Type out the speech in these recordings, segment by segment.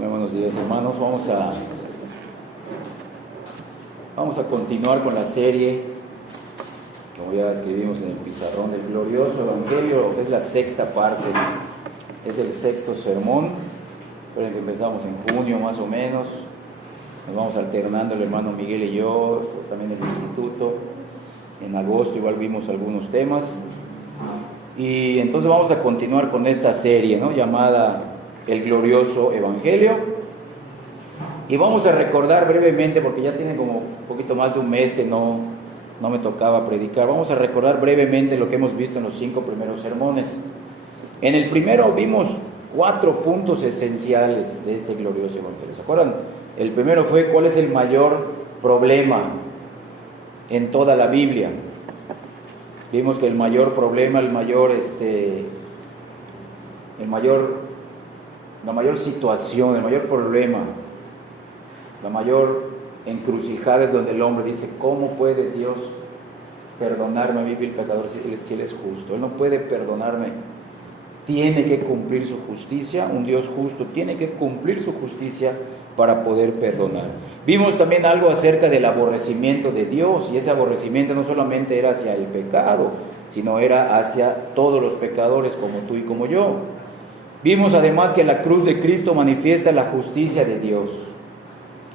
Muy buenos días, hermanos. Vamos a continuar con la serie, como ya escribimos en el pizarrón, del glorioso Evangelio. Es la sexta parte, es el sexto sermón. Recuerden que empezamos en junio más o menos. Nos vamos alternando el hermano Miguel y yo, pues también el instituto. En agosto igual vimos algunos temas. Y entonces vamos a continuar con esta serie, ¿no?, llamada El glorioso Evangelio. Y vamos a recordar brevemente, porque ya tiene como un poquito más de un mes que no me tocaba predicar. Vamos a recordar brevemente lo que hemos visto en los 5 primeros sermones. En el primero vimos 4 puntos esenciales de este glorioso Evangelio. ¿Se acuerdan? El primero fue: ¿cuál es el mayor problema en toda la Biblia? Vimos que el mayor problema, la mayor situación, el mayor problema, la mayor encrucijada es donde el hombre dice: ¿cómo puede Dios perdonarme a mí, el pecador, si Él es justo? Él no puede perdonarme. Tiene que cumplir su justicia. Un Dios justo tiene que cumplir su justicia para poder perdonar. Vimos también algo acerca del aborrecimiento de Dios, y ese aborrecimiento no solamente era hacia el pecado, sino era hacia todos los pecadores como tú y como yo. Vimos además que la cruz de Cristo manifiesta la justicia de Dios.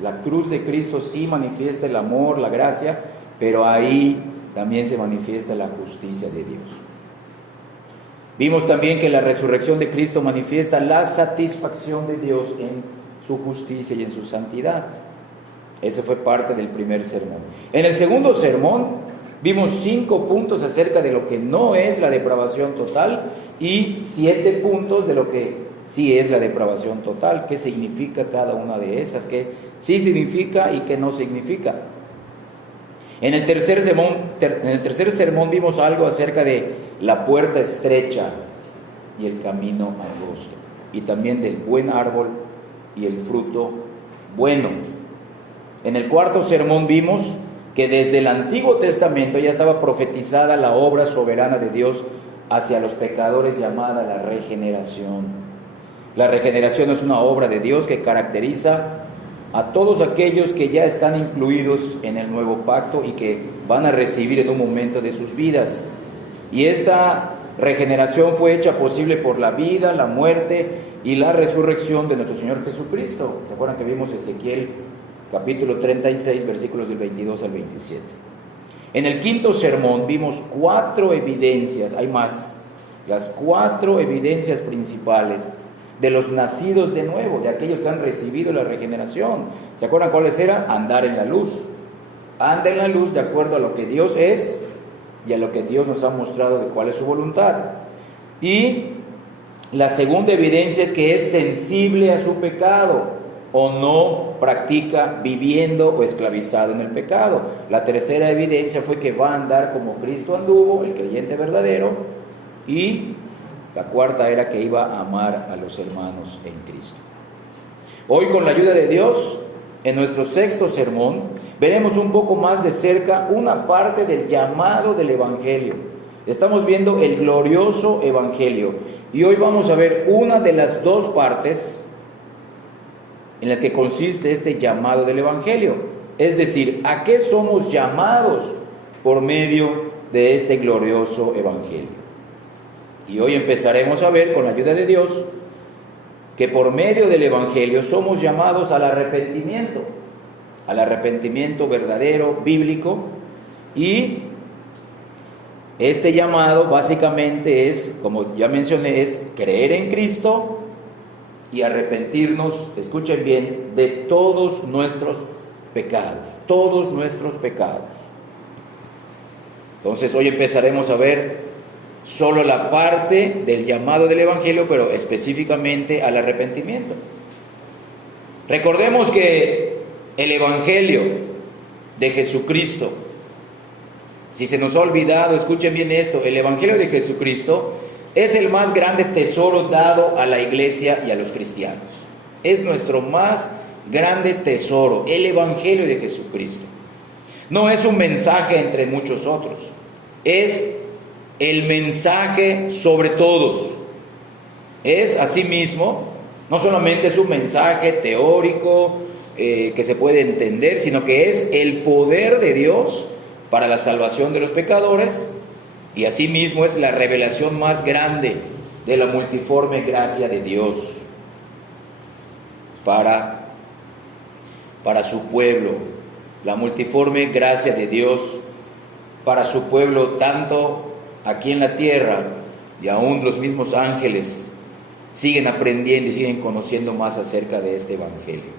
La cruz de Cristo sí manifiesta el amor, la gracia, pero ahí también se manifiesta la justicia de Dios. Vimos también que la resurrección de Cristo manifiesta la satisfacción de Dios en su justicia y en su santidad. Ese fue parte del primer sermón. En el segundo sermón vimos 5 puntos acerca de lo que no es la depravación total y 7 puntos de lo que sí es la depravación total. ¿Qué significa cada una de esas? ¿Qué sí significa y qué no significa? En el tercer sermón vimos algo acerca de la puerta estrecha y el camino angosto, y también del buen árbol y el fruto bueno. En el cuarto sermón vimos que desde el Antiguo Testamento ya estaba profetizada la obra soberana de Dios hacia los pecadores, llamada la regeneración. La regeneración es una obra de Dios que caracteriza a todos aquellos que ya están incluidos en el nuevo pacto y que van a recibir en un momento de sus vidas. Y esta regeneración fue hecha posible por la vida, la muerte y la resurrección de nuestro Señor Jesucristo. ¿Se acuerdan que vimos Ezequiel capítulo 36, versículos del 22 al 27? En el quinto sermón vimos 4 evidencias, hay más, las 4 evidencias principales de los nacidos de nuevo, de aquellos que han recibido la regeneración. ¿Se acuerdan cuáles eran? Andar en la luz. Anda en la luz de acuerdo a lo que Dios es y a lo que Dios nos ha mostrado de cuál es su voluntad. Y la segunda evidencia es que es sensible a su pecado o no practica viviendo o esclavizado en el pecado. La tercera evidencia fue que va a andar como Cristo anduvo, el creyente verdadero. Y la cuarta era que iba a amar a los hermanos en Cristo. Hoy, con la ayuda de Dios, en nuestro sexto sermón, veremos un poco más de cerca una parte del llamado del Evangelio. Estamos viendo el glorioso Evangelio. Y hoy vamos a ver una de las 2 partes en las que consiste este llamado del Evangelio. Es decir, ¿a qué somos llamados por medio de este glorioso Evangelio? Y hoy empezaremos a ver, con la ayuda de Dios, que por medio del Evangelio somos llamados al arrepentimiento verdadero, bíblico. Y este llamado básicamente es, como ya mencioné, es creer en Cristo y arrepentirnos, escuchen bien, de todos nuestros pecados, todos nuestros pecados. Entonces hoy empezaremos a ver solo la parte del llamado del Evangelio, pero específicamente al arrepentimiento. Recordemos que el Evangelio de Jesucristo, si se nos ha olvidado, escuchen bien esto, el Evangelio de Jesucristo es el más grande tesoro dado a la iglesia y a los cristianos. Es nuestro más grande tesoro, el Evangelio de Jesucristo. No es un mensaje entre muchos otros, es el mensaje sobre todos. Es asimismo No solamente es un mensaje teórico que se puede entender, sino que es el poder de Dios para la salvación de los pecadores, y asimismo es la revelación más grande de la multiforme gracia de Dios para su pueblo. La multiforme gracia de Dios para su pueblo, tanto aquí en la tierra, y aún los mismos ángeles siguen aprendiendo y siguen conociendo más acerca de este evangelio.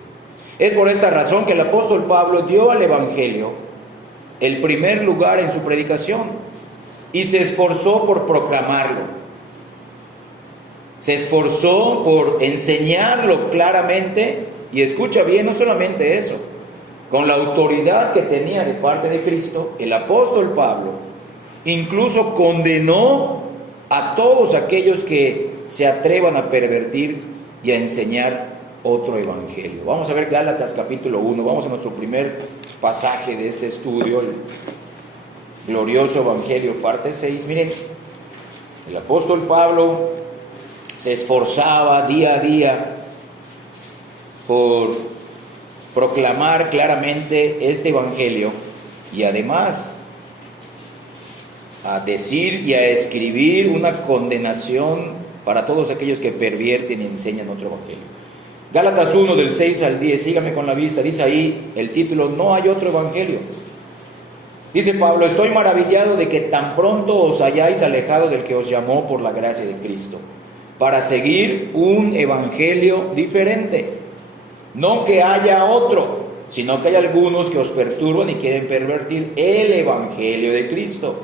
Es por esta razón que el apóstol Pablo dio al evangelio el primer lugar en su predicación y se esforzó por proclamarlo. Se esforzó por enseñarlo claramente, y escucha bien, no solamente eso, con la autoridad que tenía de parte de Cristo, el apóstol Pablo incluso condenó a todos aquellos que se atrevan a pervertir y a enseñar otro evangelio. Vamos a ver Gálatas capítulo 1, vamos a nuestro primer pasaje de este estudio, el glorioso evangelio, parte 6. Miren, el apóstol Pablo se esforzaba día a día por proclamar claramente este evangelio, y además a decir y a escribir una condenación para todos aquellos que pervierten y enseñan otro evangelio. Gálatas 1 del 6 al 10, sígame con la vista, dice ahí el título: no hay otro evangelio. Dice Pablo: estoy maravillado de que tan pronto os hayáis alejado del que os llamó por la gracia de Cristo, para seguir un evangelio diferente. No que haya otro, sino que hay algunos que os perturban y quieren pervertir el evangelio de Cristo.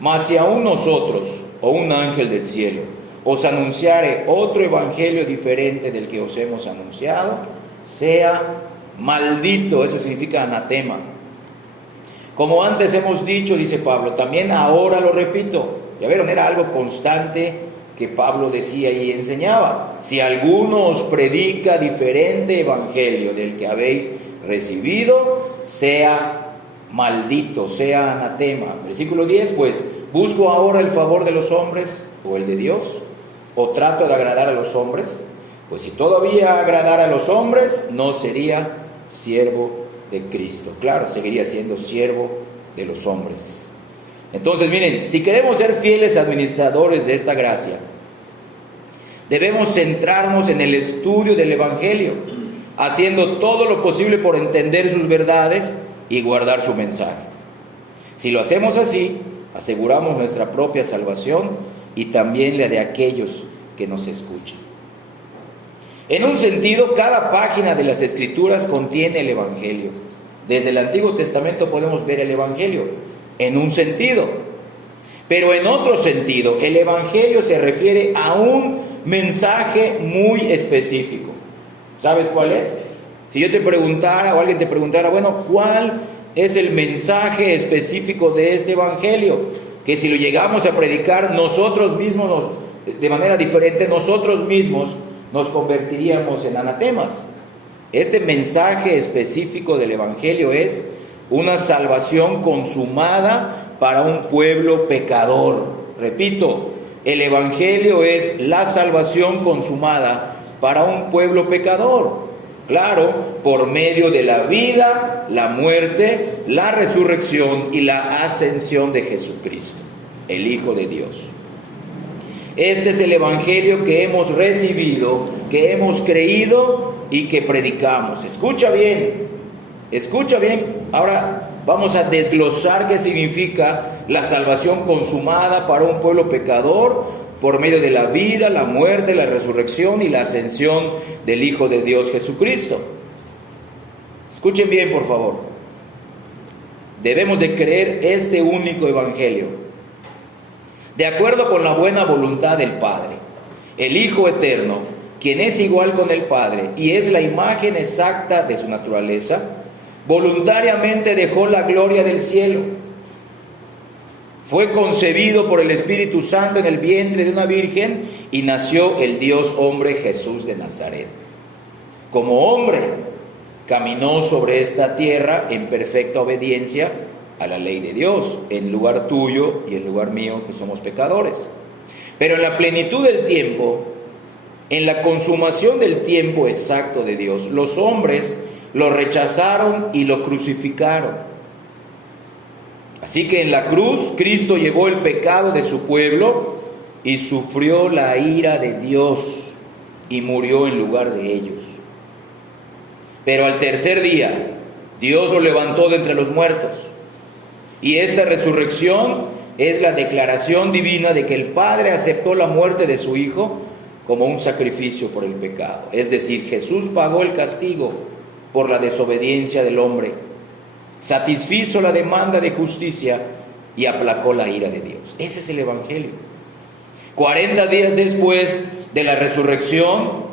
Mas si aún nosotros, o un ángel del cielo, os anunciare otro evangelio diferente del que os hemos anunciado, sea maldito. Eso significa anatema. Como antes hemos dicho, dice Pablo, también ahora lo repito. Ya vieron, era algo constante que Pablo decía y enseñaba: si alguno os predica diferente evangelio del que habéis recibido, sea maldito, sea anatema. Versículo 10, pues, ¿busco ahora el favor de los hombres o el de Dios? ¿O trato de agradar a los hombres? Pues si todavía agradara a los hombres, no sería siervo de Cristo. Claro, seguiría siendo siervo de los hombres. Entonces, miren, si queremos ser fieles administradores de esta gracia, debemos centrarnos en el estudio del evangelio, haciendo todo lo posible por entender sus verdades y guardar su mensaje. Si lo hacemos así, aseguramos nuestra propia salvación y también la de aquellos que nos escuchan. En un sentido, cada página de las Escrituras contiene el evangelio. Desde el Antiguo Testamento podemos ver el evangelio en un sentido, pero en otro sentido, el evangelio se refiere a un mensaje muy específico. ¿Sabes cuál es? Si yo te preguntara, o alguien te preguntara, bueno, ¿cuál es el mensaje específico de este evangelio? Que si lo llegamos a predicar nosotros mismos, de manera diferente, nosotros mismos nos convertiríamos en anatemas. Este mensaje específico del evangelio es una salvación consumada para un pueblo pecador. Repito, el evangelio es la salvación consumada para un pueblo pecador. Claro, por medio de la vida, la muerte, la resurrección y la ascensión de Jesucristo, el Hijo de Dios. Este es el evangelio que hemos recibido, que hemos creído y que predicamos. Escucha bien, escucha bien. Ahora vamos a desglosar qué significa la salvación consumada para un pueblo pecador por medio de la vida, la muerte, la resurrección y la ascensión del Hijo de Dios Jesucristo. Escuchen bien, por favor. Debemos de creer este único evangelio, de acuerdo con la buena voluntad del Padre, el Hijo eterno, quien es igual con el Padre y es la imagen exacta de su naturaleza, voluntariamente dejó la gloria del cielo. Fue concebido por el Espíritu Santo en el vientre de una virgen y nació el Dios hombre Jesús de Nazaret. Como hombre, caminó sobre esta tierra en perfecta obediencia a la ley de Dios, en lugar tuyo y en lugar mío, que somos pecadores. Pero en la plenitud del tiempo, en la consumación del tiempo exacto de Dios, los hombres lo rechazaron y lo crucificaron. Así que en la cruz Cristo llevó el pecado de su pueblo y sufrió la ira de Dios y murió en lugar de ellos. Pero al tercer día Dios lo levantó de entre los muertos. Y esta resurrección es la declaración divina de que el Padre aceptó la muerte de su Hijo como un sacrificio por el pecado. Es decir, Jesús pagó el castigo por la desobediencia del hombre, satisfizo la demanda de justicia y aplacó la ira de Dios. Ese es el Evangelio. 40 días después de la resurrección,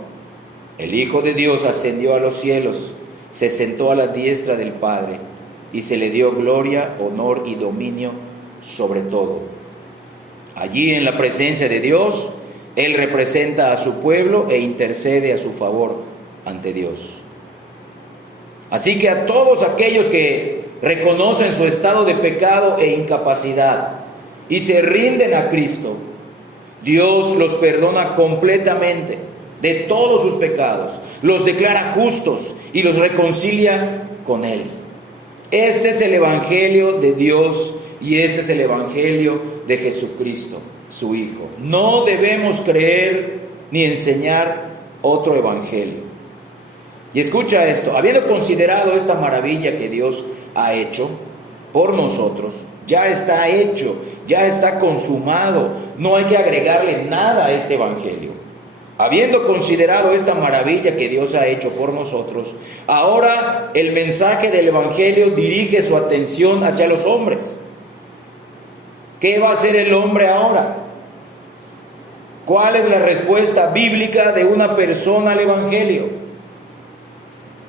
el Hijo de Dios ascendió a los cielos, se sentó a la diestra del Padre y se le dio gloria, honor y dominio sobre todo. Allí en la presencia de Dios, Él representa a su pueblo e intercede a su favor ante Dios. Así que a todos aquellos que reconocen su estado de pecado e incapacidad y se rinden a Cristo, Dios los perdona completamente de todos sus pecados, los declara justos y los reconcilia con Él. Este es el Evangelio de Dios y este es el Evangelio de Jesucristo, su Hijo. No debemos creer ni enseñar otro Evangelio. Y escucha esto, habiendo considerado esta maravilla que Dios ha hecho por nosotros, ya está hecho, ya está consumado, no hay que agregarle nada a este Evangelio. Habiendo considerado esta maravilla que Dios ha hecho por nosotros, ahora el mensaje del Evangelio dirige su atención hacia los hombres. ¿Qué va a hacer el hombre ahora? ¿Cuál es la respuesta bíblica de una persona al Evangelio?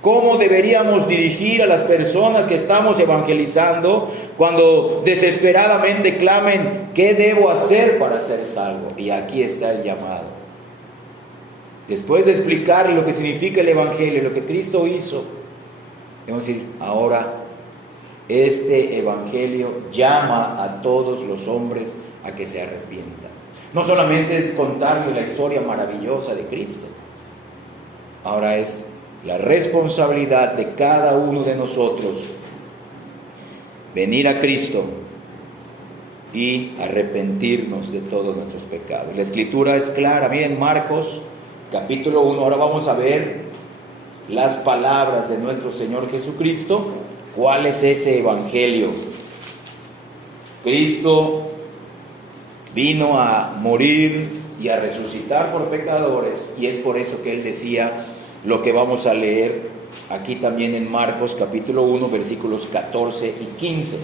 ¿Cómo deberíamos dirigir a las personas que estamos evangelizando cuando desesperadamente clamen, ¿qué debo hacer para ser salvo? Y aquí está el llamado. Después de explicar lo que significa el Evangelio, lo que Cristo hizo, debemos decir, ahora este Evangelio llama a todos los hombres a que se arrepientan. No solamente es contarle la historia maravillosa de Cristo, ahora es la responsabilidad de cada uno de nosotros venir a Cristo y arrepentirnos de todos nuestros pecados. La Escritura es clara. Miren Marcos capítulo 1, ahora vamos a ver las palabras de nuestro Señor Jesucristo. ¿Cuál es ese Evangelio? Cristo vino a morir y a resucitar por pecadores, y es por eso que Él decía lo que vamos a leer aquí también en Marcos capítulo 1, versículos 14 y 15.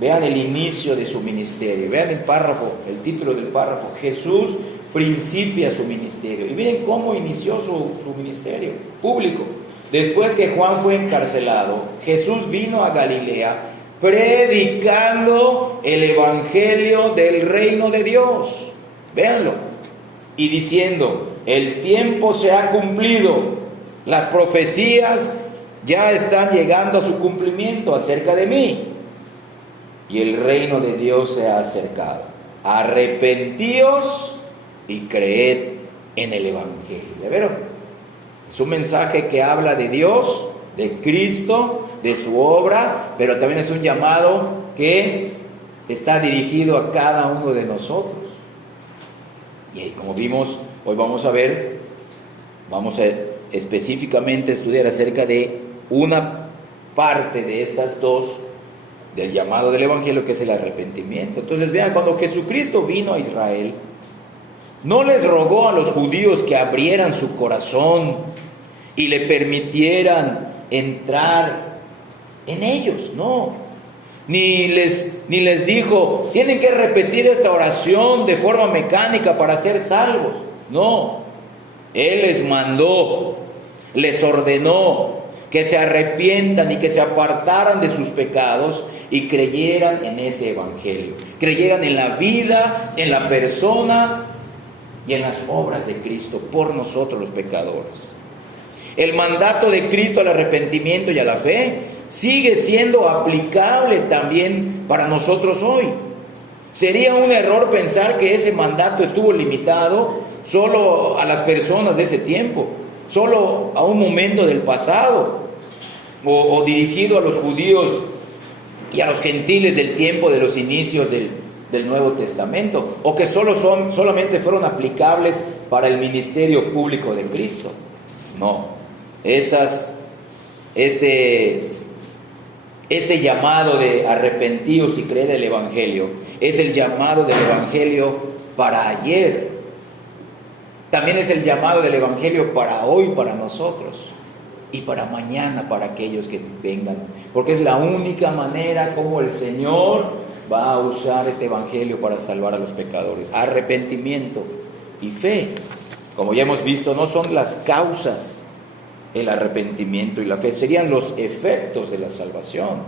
Vean el inicio de su ministerio, vean el párrafo, el título del párrafo: Jesús principia su ministerio. Y miren cómo inició su ministerio público. Después que Juan fue encarcelado, Jesús vino a Galilea predicando el Evangelio del reino de Dios. Véanlo. Y diciendo, el tiempo se ha cumplido, las profecías ya están llegando a su cumplimiento acerca de mí, y el reino de Dios se ha acercado. Arrepentíos y creed en el Evangelio. ¿Ya vieron? Es un mensaje que habla de Dios, de Cristo, de su obra, pero también es un llamado que está dirigido a cada uno de nosotros. Y como vimos, hoy vamos a específicamente estudiar acerca de una parte de estas dos del llamado del Evangelio, que es el arrepentimiento. Entonces vean, cuando Jesucristo vino a Israel, no les rogó a los judíos que abrieran su corazón y le permitieran entrar en ellos, no. Ni les dijo, tienen que repetir esta oración de forma mecánica para ser salvos. No, Él les mandó, les ordenó que se arrepientan y que se apartaran de sus pecados y creyeran en ese Evangelio, creyeran en la vida, en la persona y en las obras de Cristo por nosotros los pecadores. El mandato de Cristo al arrepentimiento y a la fe sigue siendo aplicable también para nosotros hoy. Sería un error pensar que ese mandato estuvo limitado solo a las personas de ese tiempo, solo a un momento del pasado, o dirigido a los judíos y a los gentiles del tiempo de los inicios del Nuevo Testamento, o que solamente fueron aplicables para el ministerio público de Cristo. No, este llamado de arrepentidos y creed el Evangelio es el llamado del Evangelio para ayer. También es el llamado del Evangelio para hoy, para nosotros, y para mañana, para aquellos que vengan, porque es la única manera como el Señor va a usar este Evangelio para salvar a los pecadores. Arrepentimiento y fe, como ya hemos visto, no son las causas. El arrepentimiento y la fe serían los efectos de la salvación.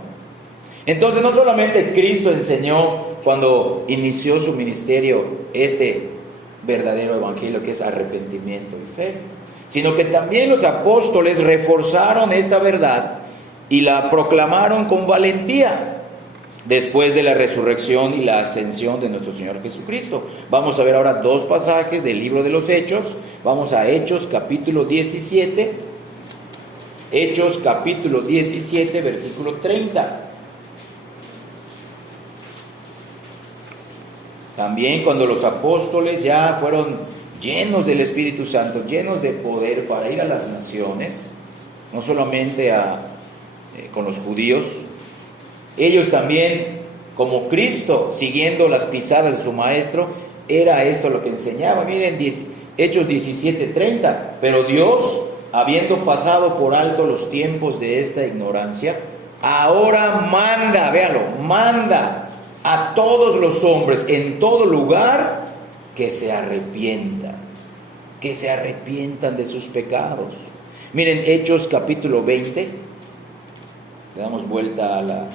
Entonces, no solamente Cristo enseñó cuando inició su ministerio este verdadero evangelio que es arrepentimiento y fe, sino que también los apóstoles reforzaron esta verdad y la proclamaron con valentía después de la resurrección y la ascensión de nuestro Señor Jesucristo. Vamos a ver ahora dos pasajes del libro de los Hechos. Vamos a Hechos capítulo 17. Hechos capítulo 17, versículo 30. También cuando los apóstoles ya fueron llenos del Espíritu Santo, llenos de poder para ir a las naciones, no solamente con los judíos, ellos también, como Cristo, siguiendo las pisadas de su Maestro, era esto lo que enseñaba. Miren, Hechos 17:30, pero Dios, habiendo pasado por alto los tiempos de esta ignorancia, ahora manda, véanlo, manda a todos los hombres en todo lugar que se arrepientan de sus pecados. Miren, Hechos capítulo 20, le damos vuelta a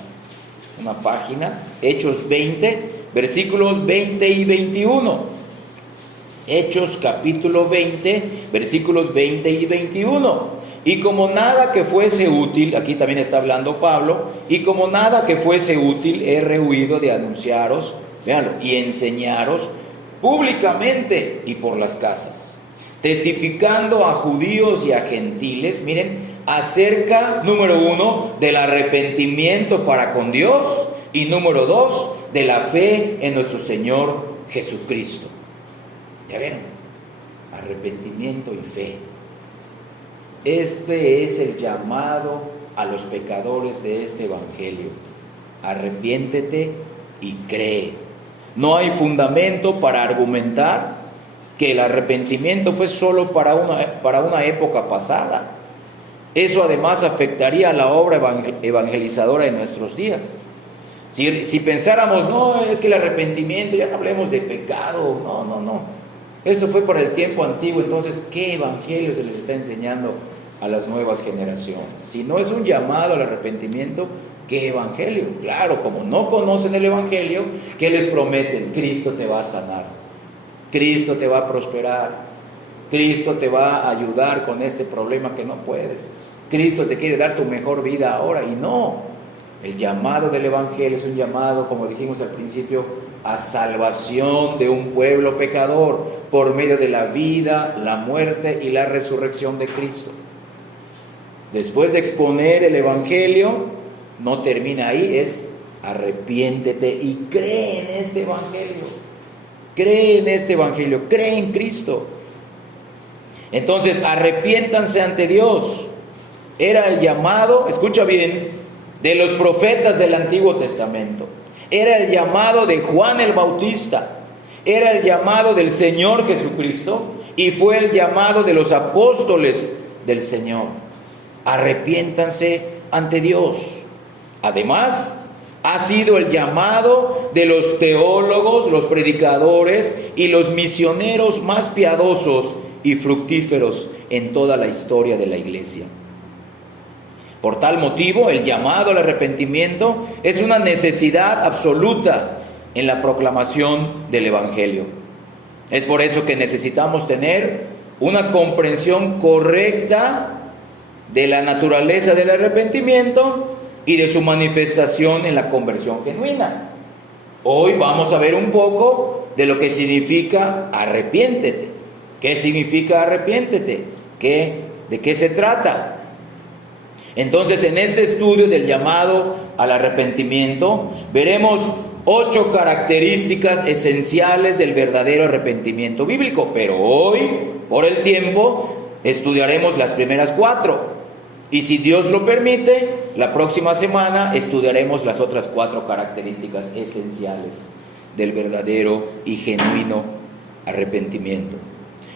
una página, Hechos 20, versículos 20 y 21. Hechos capítulo 20, versículos 20 y 21. Y como nada que fuese útil, aquí también está hablando Pablo, y como nada que fuese útil he rehuido de anunciaros, véanlo, y enseñaros públicamente y por las casas, testificando a judíos y a gentiles, miren, acerca, número 1, del arrepentimiento para con Dios, y número 2, de la fe en nuestro Señor Jesucristo. Ya ven, arrepentimiento y fe. Este es el llamado a los pecadores de este evangelio. Arrepiéntete y cree. No hay fundamento para argumentar que el arrepentimiento fue solo para una época pasada. Eso además afectaría a la obra evangelizadora de nuestros días. Si pensáramos, no, es que el arrepentimiento, ya no hablemos de pecado, no. Eso fue para el tiempo antiguo, entonces, ¿qué evangelio se les está enseñando a las nuevas generaciones? Si no es un llamado al arrepentimiento, ¿qué evangelio? Claro, como no conocen el evangelio, ¿qué les prometen? Cristo te va a sanar, Cristo te va a prosperar, Cristo te va a ayudar con este problema que no puedes, Cristo te quiere dar tu mejor vida ahora, y no. El llamado del evangelio es un llamado, como dijimos al principio, a salvación de un pueblo pecador por medio de la vida, la muerte y la resurrección de Cristo. Después de exponer el evangelio, no termina ahí, es arrepiéntete y cree en este evangelio. Cree en este evangelio, cree en Cristo. Entonces, arrepiéntanse ante Dios. Era el llamado, escucha bien, de los profetas del Antiguo Testamento. Era el llamado de Juan el Bautista, era el llamado del Señor Jesucristo y fue el llamado de los apóstoles del Señor. Arrepiéntanse ante Dios. Además, ha sido el llamado de los teólogos, los predicadores y los misioneros más piadosos y fructíferos en toda la historia de la iglesia. Por tal motivo, el llamado al arrepentimiento es una necesidad absoluta en la proclamación del Evangelio. Es por eso que necesitamos tener una comprensión correcta de la naturaleza del arrepentimiento y de su manifestación en la conversión genuina. Hoy vamos a ver un poco de lo que significa arrepiéntete. ¿Qué significa arrepiéntete? ¿De qué se trata? Entonces, en este estudio del llamado al arrepentimiento, veremos 8 características esenciales del verdadero arrepentimiento bíblico, pero hoy, por el tiempo, estudiaremos las primeras 4. Y si Dios lo permite, la próxima semana estudiaremos las otras 4 características esenciales del verdadero y genuino arrepentimiento.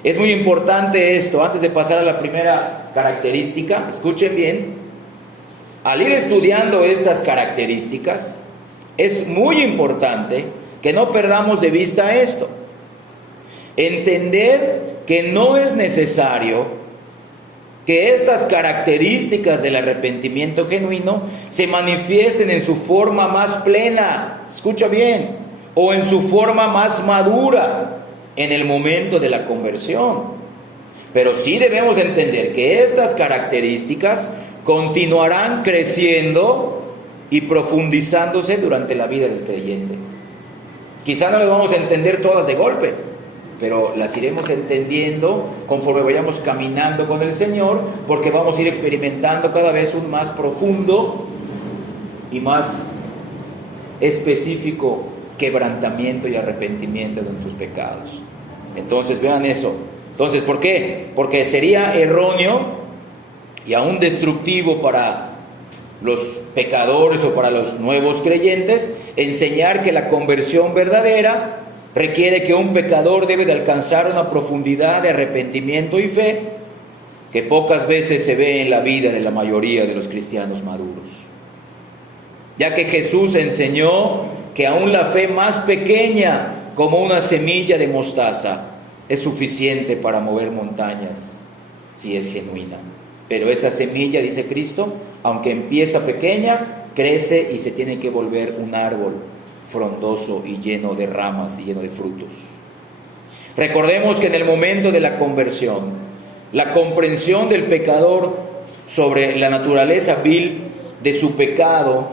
Es muy importante esto. Antes de pasar a la primera característica, escuchen bien, al ir estudiando estas características, es muy importante que no perdamos de vista esto. Entender que no es necesario que estas características del arrepentimiento genuino se manifiesten en su forma más plena, escucha bien, o en su forma más madura en el momento de la conversión. Pero sí debemos entender que estas características continuarán creciendo y profundizándose durante la vida del creyente. Quizá no las vamos a entender todas de golpe, pero las iremos entendiendo conforme vayamos caminando con el Señor, porque vamos a ir experimentando cada vez un más profundo y más específico quebrantamiento y arrepentimiento de nuestros pecados. Entonces vean eso. Entonces, ¿por qué? Porque sería erróneo y aún destructivo para los pecadores o para los nuevos creyentes enseñar que la conversión verdadera requiere que un pecador debe de alcanzar una profundidad de arrepentimiento y fe que pocas veces se ve en la vida de la mayoría de los cristianos maduros. Ya que Jesús enseñó que aún la fe más pequeña, como una semilla de mostaza, es suficiente para mover montañas si es genuina. Pero esa semilla, dice Cristo, aunque empieza pequeña, crece y se tiene que volver un árbol frondoso y lleno de ramas y lleno de frutos. Recordemos que en el momento de la conversión, la comprensión del pecador sobre la naturaleza vil de su pecado,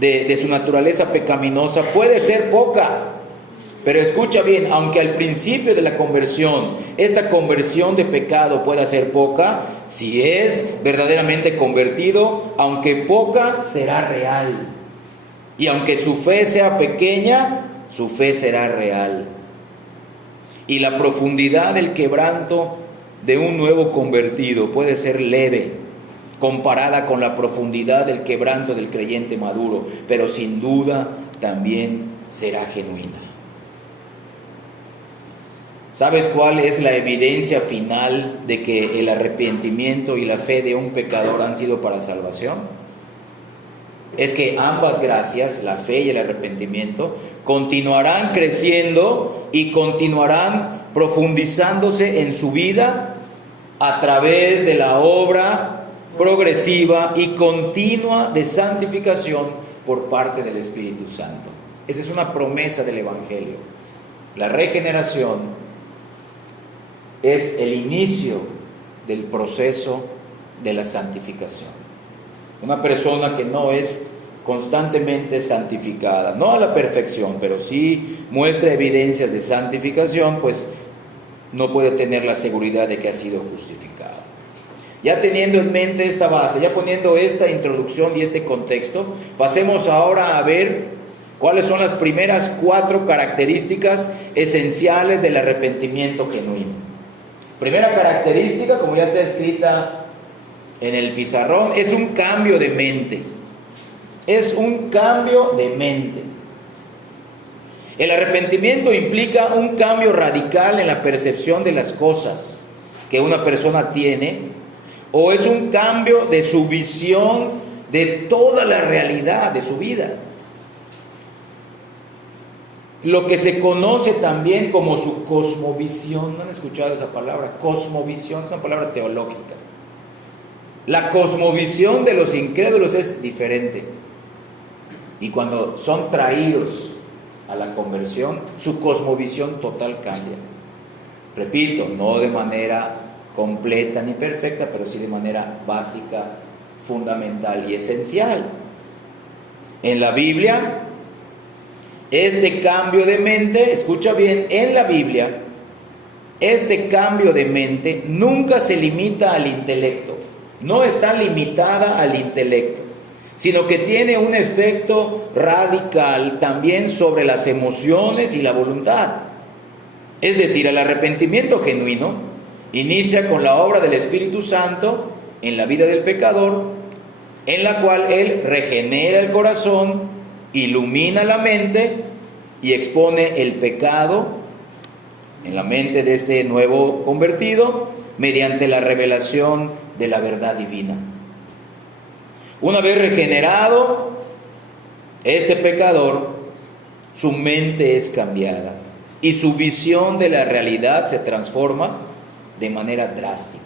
de su naturaleza pecaminosa, puede ser poca. Pero escucha bien, aunque al principio de la conversión, esta conversión de pecado pueda ser poca, si es verdaderamente convertido, aunque poca, será real. Y aunque su fe sea pequeña, su fe será real. Y la profundidad del quebranto de un nuevo convertido puede ser leve, comparada con la profundidad del quebranto del creyente maduro, pero sin duda también será genuina. ¿Sabes cuál es la evidencia final de que el arrepentimiento y la fe de un pecador han sido para salvación? Es que ambas gracias, la fe y el arrepentimiento, continuarán creciendo y continuarán profundizándose en su vida a través de la obra progresiva y continua de santificación por parte del Espíritu Santo. Esa es una promesa del Evangelio. La regeneración es el inicio del proceso de la santificación. Una persona que no es constantemente santificada, no a la perfección, pero sí muestra evidencias de santificación, pues no puede tener la seguridad de que ha sido justificado. Ya teniendo en mente esta base, ya poniendo esta introducción y este contexto, pasemos ahora a ver cuáles son las primeras 4 características esenciales del arrepentimiento genuino. Primera característica, como ya está escrita en el pizarrón, es un cambio de mente. Es un cambio de mente. El arrepentimiento implica un cambio radical en la percepción de las cosas que una persona tiene, o es un cambio de su visión de toda la realidad de su vida. Lo que se conoce también como su cosmovisión. ¿No han escuchado esa palabra? Cosmovisión es una palabra teológica. La cosmovisión de los incrédulos es diferente. Y cuando son traídos a la conversión, su cosmovisión total cambia. Repito, no de manera completa ni perfecta, pero sí de manera básica, fundamental y esencial. En la Biblia, Este cambio de mente, escucha bien, en la Biblia, este cambio de mente nunca se limita al intelecto, no está limitada al intelecto, sino que tiene un efecto radical también sobre las emociones y la voluntad. Es decir, el arrepentimiento genuino inicia con la obra del Espíritu Santo en la vida del pecador, en la cual Él regenera el corazón, ilumina la mente y expone el pecado en la mente de este nuevo convertido mediante la revelación de la verdad divina. Una vez regenerado, este pecador, su mente es cambiada y su visión de la realidad se transforma de manera drástica.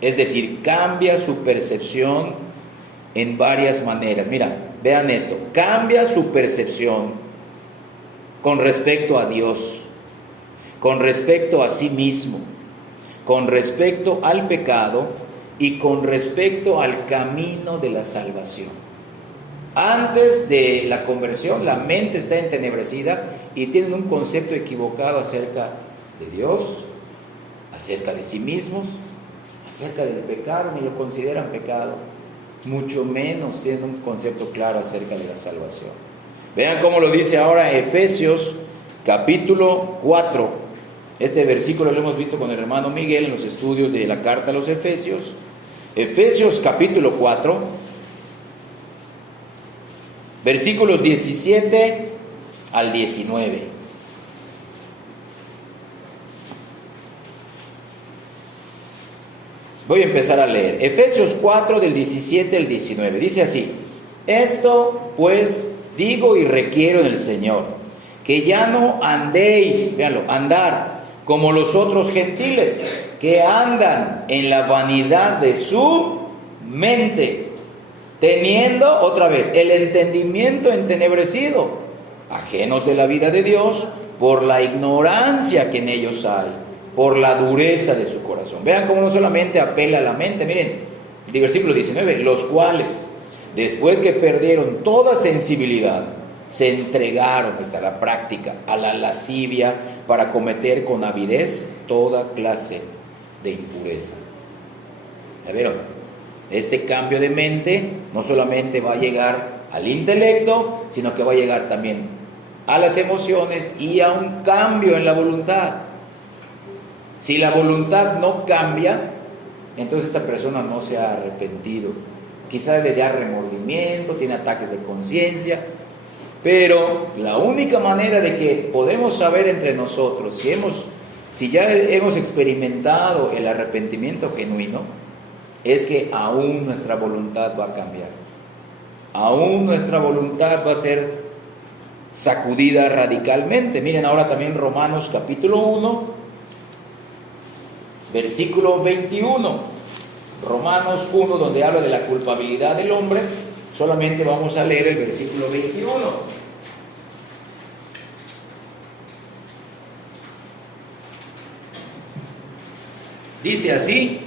Es decir, cambia su percepción en varias maneras. Mira, vean esto, cambia su percepción con respecto a Dios, con respecto a sí mismo, con respecto al pecado y con respecto al camino de la salvación. Antes de la conversión, la mente está entenebrecida y tienen un concepto equivocado acerca de Dios, acerca de sí mismos, acerca del pecado, ni lo consideran pecado, mucho menos tienen un concepto claro acerca de la salvación. Vean cómo lo dice ahora Efesios capítulo 4. Este versículo lo hemos visto con el hermano Miguel en los estudios de la carta a los Efesios. Efesios capítulo 4, versículos 17 al 19. Voy a empezar a leer. Efesios 4 del 17 al 19. Dice así: esto pues digo y requiero en el Señor, que ya no andéis, véanlo, andar como los otros gentiles, que andan en la vanidad de su mente, teniendo, otra vez, el entendimiento entenebrecido, ajenos de la vida de Dios, por la ignorancia que en ellos hay, por la dureza de su corazón. Vean cómo no solamente apela a la mente, miren, el versículo 19, los cuales, después que perdieron toda sensibilidad, se entregaron, está la práctica, a la lascivia para cometer con avidez toda clase de impureza. ¿Ya vieron? Este cambio de mente no solamente va a llegar al intelecto, sino que va a llegar también a las emociones y a un cambio en la voluntad. Si la voluntad no cambia, entonces esta persona no se ha arrepentido. Quizás le da remordimiento, tiene ataques de conciencia, pero la única manera de que podemos saber entre nosotros si ya hemos experimentado el arrepentimiento genuino, es que aún nuestra voluntad va a cambiar. Aún nuestra voluntad va a ser sacudida radicalmente. Miren ahora también Romanos capítulo 1, versículo 21. Romanos 1, donde habla de la culpabilidad del hombre. Solamente vamos a leer el versículo 21. Dice así: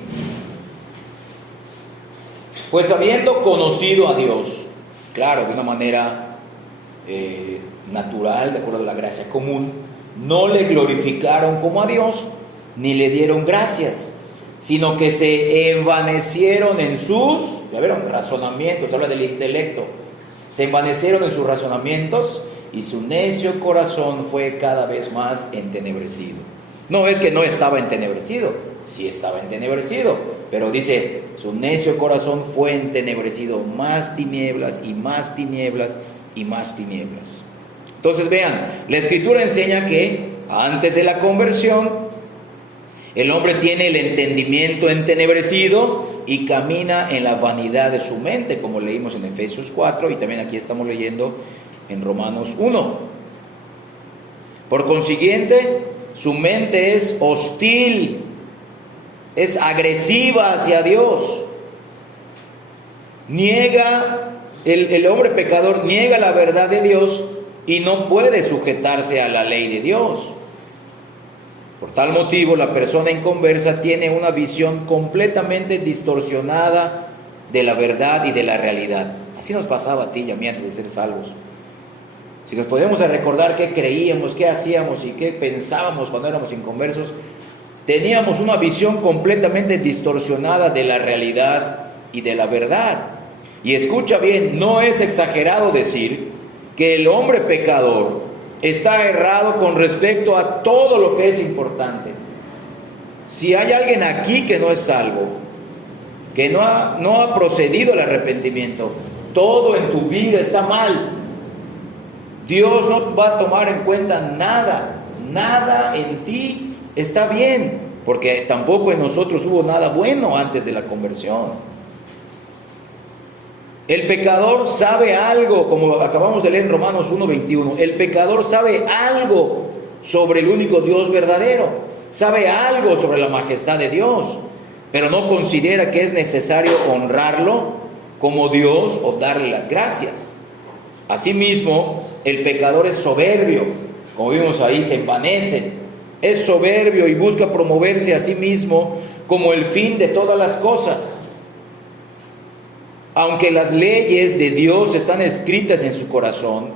pues habiendo conocido a Dios, claro, de una manera natural, de acuerdo a la gracia común, no le glorificaron como a Dios, ni le dieron gracias, sino que se envanecieron en sus, ya vieron, razonamientos, habla del intelecto, se envanecieron en sus razonamientos y su necio corazón fue cada vez más entenebrecido. No es que no estaba entenebrecido, sí estaba entenebrecido, pero dice, su necio corazón fue entenebrecido, más tinieblas y más tinieblas y más tinieblas. Entonces vean, la Escritura enseña que antes de la conversión, el hombre tiene el entendimiento entenebrecido y camina en la vanidad de su mente, como leímos en Efesios 4 y también aquí estamos leyendo en Romanos 1. Por consiguiente, su mente es hostil, es agresiva hacia Dios. El hombre pecador niega la verdad de Dios y no puede sujetarse a la ley de Dios. Por tal motivo, la persona inconversa tiene una visión completamente distorsionada de la verdad y de la realidad. Así nos pasaba a ti y a mí antes de ser salvos. Si nos podemos recordar qué creíamos, qué hacíamos y qué pensábamos cuando éramos inconversos, teníamos una visión completamente distorsionada de la realidad y de la verdad. Y escucha bien, no es exagerado decir que el hombre pecador está errado con respecto a todo lo que es importante. Si hay alguien aquí que no es salvo, que no ha procedido al arrepentimiento, todo en tu vida está mal. Dios no va a tomar en cuenta nada en ti está bien, porque tampoco en nosotros hubo nada bueno antes de la conversión. El pecador sabe algo, como acabamos de leer en Romanos 1:21, el pecador sabe algo sobre el único Dios verdadero, sabe algo sobre la majestad de Dios, pero no considera que es necesario honrarlo como Dios o darle las gracias. Asimismo, el pecador es soberbio, como vimos ahí, se envanece, es soberbio y busca promoverse a sí mismo como el fin de todas las cosas. Aunque las leyes de Dios están escritas en su corazón,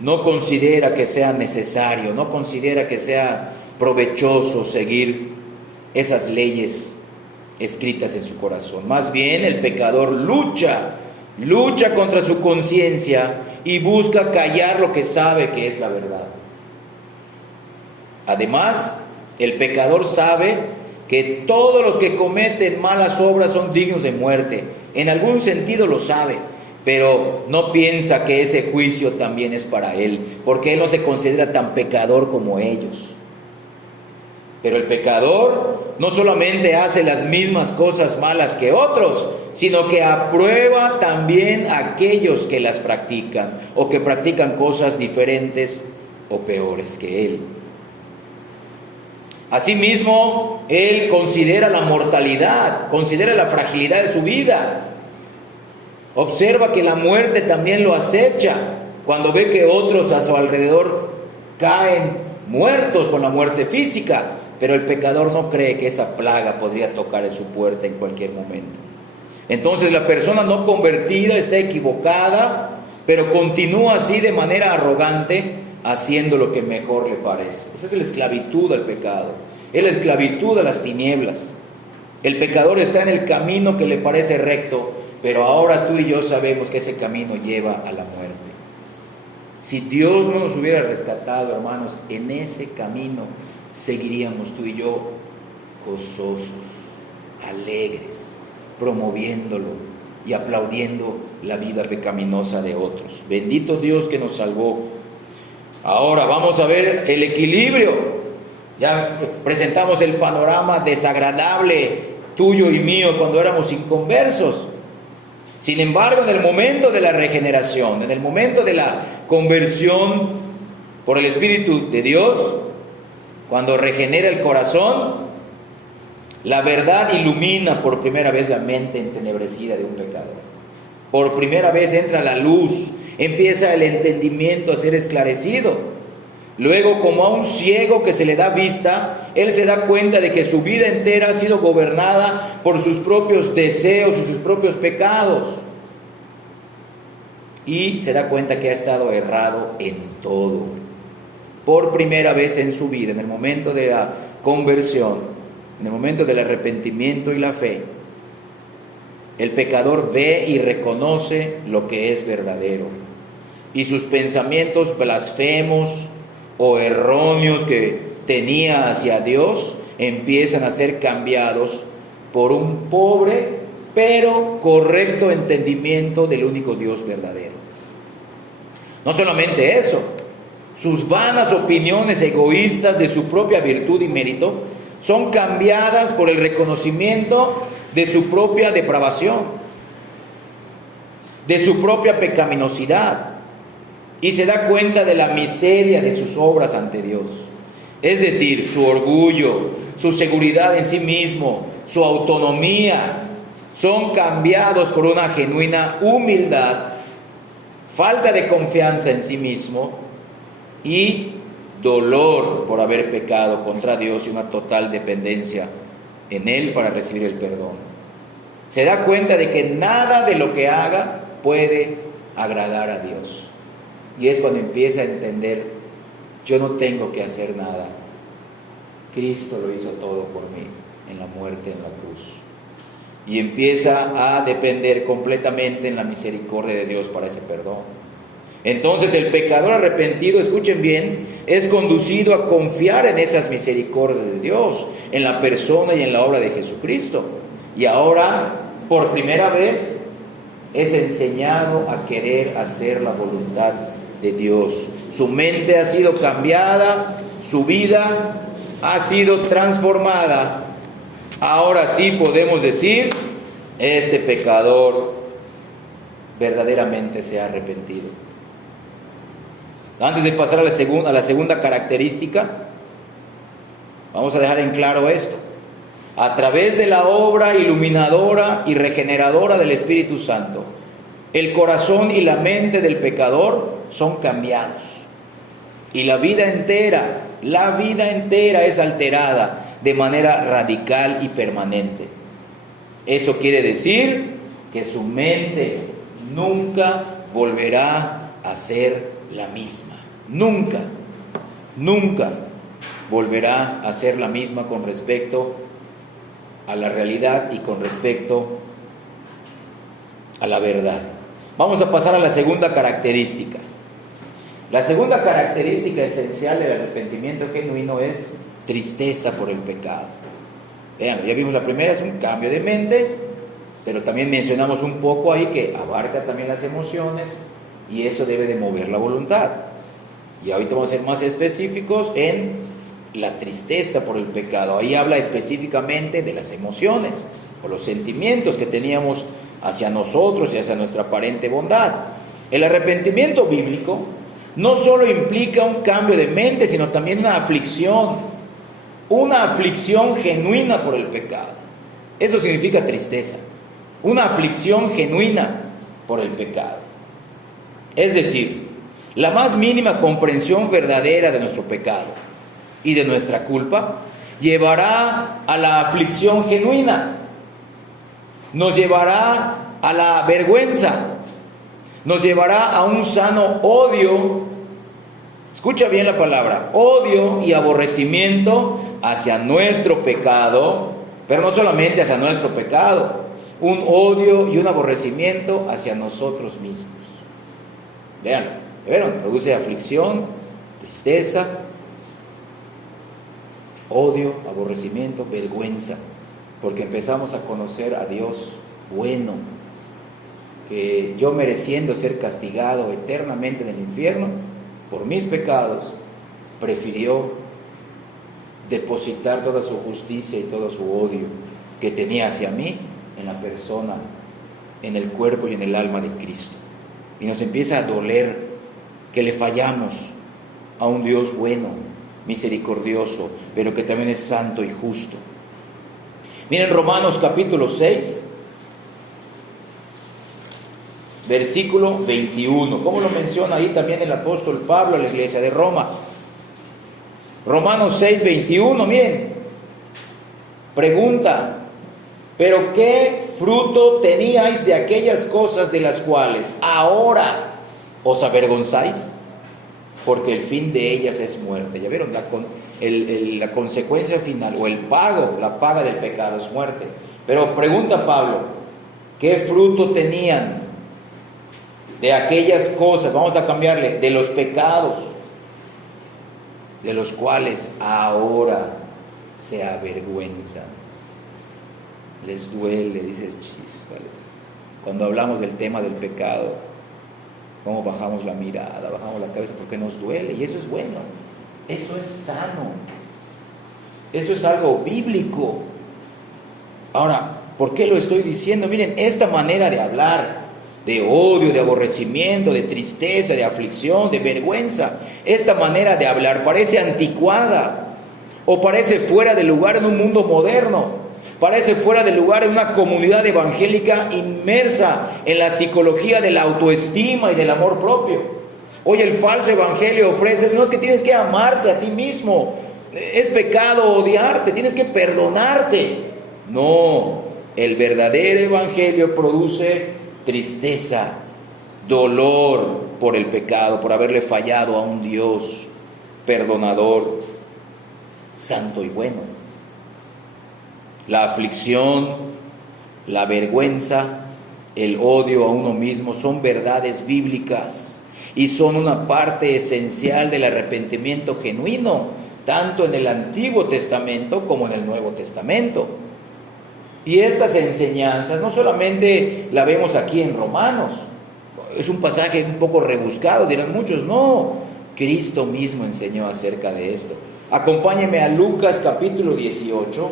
no considera que sea necesario, no considera que sea provechoso seguir esas leyes escritas en su corazón. Más bien, el pecador lucha contra su conciencia y busca callar lo que sabe que es la verdad. Además, el pecador sabe que todos los que cometen malas obras son dignos de muerte. En algún sentido lo sabe, pero no piensa que ese juicio también es para él, porque él no se considera tan pecador como ellos. Pero el pecador no solamente hace las mismas cosas malas que otros, sino que aprueba también a aquellos que las practican, o que practican cosas diferentes o peores que él. Asimismo, él considera la mortalidad, considera la fragilidad de su vida. Observa que la muerte también lo acecha cuando ve que otros a su alrededor caen muertos con la muerte física, pero el pecador no cree que esa plaga podría tocar en su puerta en cualquier momento. Entonces la persona no convertida está equivocada, pero continúa así de manera arrogante, haciendo lo que mejor le parece. Esa es la esclavitud al pecado, es la esclavitud a las tinieblas. El pecador está en el camino que le parece recto, pero ahora tú y yo sabemos que ese camino lleva a la muerte. Si Dios no nos hubiera rescatado, hermanos, en ese camino seguiríamos tú y yo gozosos, alegres, promoviéndolo y aplaudiendo la vida pecaminosa de otros. Bendito Dios que nos salvó. Ahora vamos a ver el equilibrio. Ya presentamos el panorama desagradable tuyo y mío cuando éramos inconversos. Sin embargo, en el momento de la regeneración, en el momento de la conversión por el Espíritu de Dios, cuando regenera el corazón, la verdad ilumina por primera vez la mente entenebrecida de un pecador. Por primera vez entra la luz, empieza el entendimiento a ser esclarecido. Luego, como a un ciego que se le da vista, él se da cuenta de que su vida entera ha sido gobernada por sus propios deseos y sus propios pecados. Y se da cuenta que ha estado errado en todo. Por primera vez en su vida, en el momento de la conversión, en el momento del arrepentimiento y la fe, el pecador ve y reconoce lo que es verdadero. Y sus pensamientos blasfemos o erróneos que tenía hacia Dios empiezan a ser cambiados por un pobre pero correcto entendimiento del único Dios verdadero. No solamente eso, sus vanas opiniones egoístas de su propia virtud y mérito son cambiadas por el reconocimiento de su propia depravación, de su propia pecaminosidad, y se da cuenta de la miseria de sus obras ante Dios. Es decir, su orgullo, su seguridad en sí mismo, su autonomía, son cambiados por una genuina humildad, falta de confianza en sí mismo y dolor por haber pecado contra Dios y una total dependencia en Él para recibir el perdón. Se da cuenta de que nada de lo que haga puede agradar a Dios. Y es cuando empieza a entender, yo no tengo que hacer nada. Cristo lo hizo todo por mí, en la muerte, en la cruz. Y empieza a depender completamente en la misericordia de Dios para ese perdón. Entonces el pecador arrepentido, escuchen bien, es conducido a confiar en esas misericordias de Dios, en la persona y en la obra de Jesucristo. Y ahora, por primera vez, es enseñado a querer hacer la voluntad de Dios. Su mente ha sido cambiada, su vida ha sido transformada. Ahora sí podemos decir, este pecador verdaderamente se ha arrepentido. Antes de pasar a la segunda característica, vamos a dejar en claro esto. A través de la obra iluminadora y regeneradora del Espíritu Santo, el corazón y la mente del pecador son cambiados. Y la vida entera es alterada de manera radical y permanente. Eso quiere decir que su mente nunca volverá a ser la misma. Nunca volverá a ser la misma con respecto a la realidad y con respecto a la verdad. Vamos a pasar a la segunda característica. La segunda característica esencial del arrepentimiento genuino es tristeza por el pecado. Vean, ya vimos la primera, es un cambio de mente, pero también mencionamos un poco ahí que abarca también las emociones y eso debe de mover la voluntad. Y ahorita vamos a ser más específicos en la tristeza por el pecado. Ahí habla específicamente de las emociones o los sentimientos que teníamos hacia nosotros y hacia nuestra aparente bondad. El arrepentimiento bíblico no solo implica un cambio de mente, sino también una aflicción genuina por el pecado. Eso significa tristeza, una aflicción genuina por el pecado. Es decir, la más mínima comprensión verdadera de nuestro pecado y de nuestra culpa llevará a la aflicción genuina, nos llevará a la vergüenza, nos llevará a un sano odio. Escucha bien la palabra, odio y aborrecimiento hacia nuestro pecado, pero no solamente hacia nuestro pecado, un odio y un aborrecimiento hacia nosotros mismos. Vean, ¿vieron? Produce aflicción, tristeza, odio, aborrecimiento, vergüenza, porque empezamos a conocer a Dios bueno, que yo mereciendo ser castigado eternamente en el infierno por mis pecados, prefirió depositar toda su justicia y todo su odio que tenía hacia mí en la persona, en el cuerpo y en el alma de Cristo. Y nos empieza a doler que le fallamos a un Dios bueno, misericordioso, pero que también es santo y justo. Miren Romanos capítulo 6, versículo 21. ¿Cómo lo menciona ahí también el apóstol Pablo a la iglesia de Roma? Romanos 6, 21, miren. Pregunta: ¿pero qué fruto teníais de aquellas cosas de las cuales ahora os avergonzáis? Porque el fin de ellas es muerte. ¿Ya vieron? La consecuencia final, o el pago, la paga del pecado es muerte. Pero pregunta Pablo: ¿qué fruto tenían de aquellas cosas? Vamos a cambiarle, de los pecados, de los cuales ahora se avergüenzan. Les duele, dices, chíscales. Cuando hablamos del tema del pecado, cómo bajamos la mirada, bajamos la cabeza, porque nos duele, y eso es bueno, eso es sano, eso es algo bíblico. Ahora, ¿por qué lo estoy diciendo? Miren, esta manera de hablar, de odio, de aborrecimiento, de tristeza, de aflicción, de vergüenza, esta manera de hablar parece anticuada, o parece fuera de lugar en un mundo moderno. Parece fuera de lugar en una comunidad evangélica inmersa en la psicología de la autoestima y del amor propio. Hoy el falso evangelio ofrece, no es que tienes que amarte a ti mismo, es pecado odiarte, tienes que perdonarte. No, el verdadero evangelio produce tristeza, dolor por el pecado, por haberle fallado a un Dios perdonador, santo y bueno. La aflicción, la vergüenza, el odio a uno mismo son verdades bíblicas y son una parte esencial del arrepentimiento genuino, tanto en el Antiguo Testamento como en el Nuevo Testamento. Y estas enseñanzas no solamente la vemos aquí en Romanos, es un pasaje un poco rebuscado, dirán muchos, no, Cristo mismo enseñó acerca de esto. Acompáñenme a Lucas capítulo 18.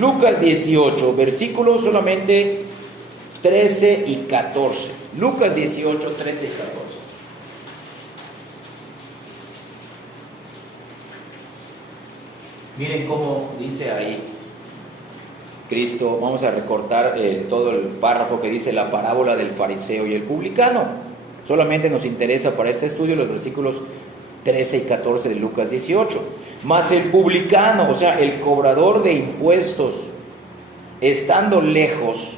Lucas 18, versículos solamente 13 y 14. Lucas 18, 13 y 14. Miren cómo dice ahí Cristo. Vamos a recortar todo el párrafo que dice la parábola del fariseo y el publicano. Solamente nos interesa para este estudio los versículos 13 y 14 de Lucas 18. Mas el publicano, o sea, el cobrador de impuestos, estando lejos,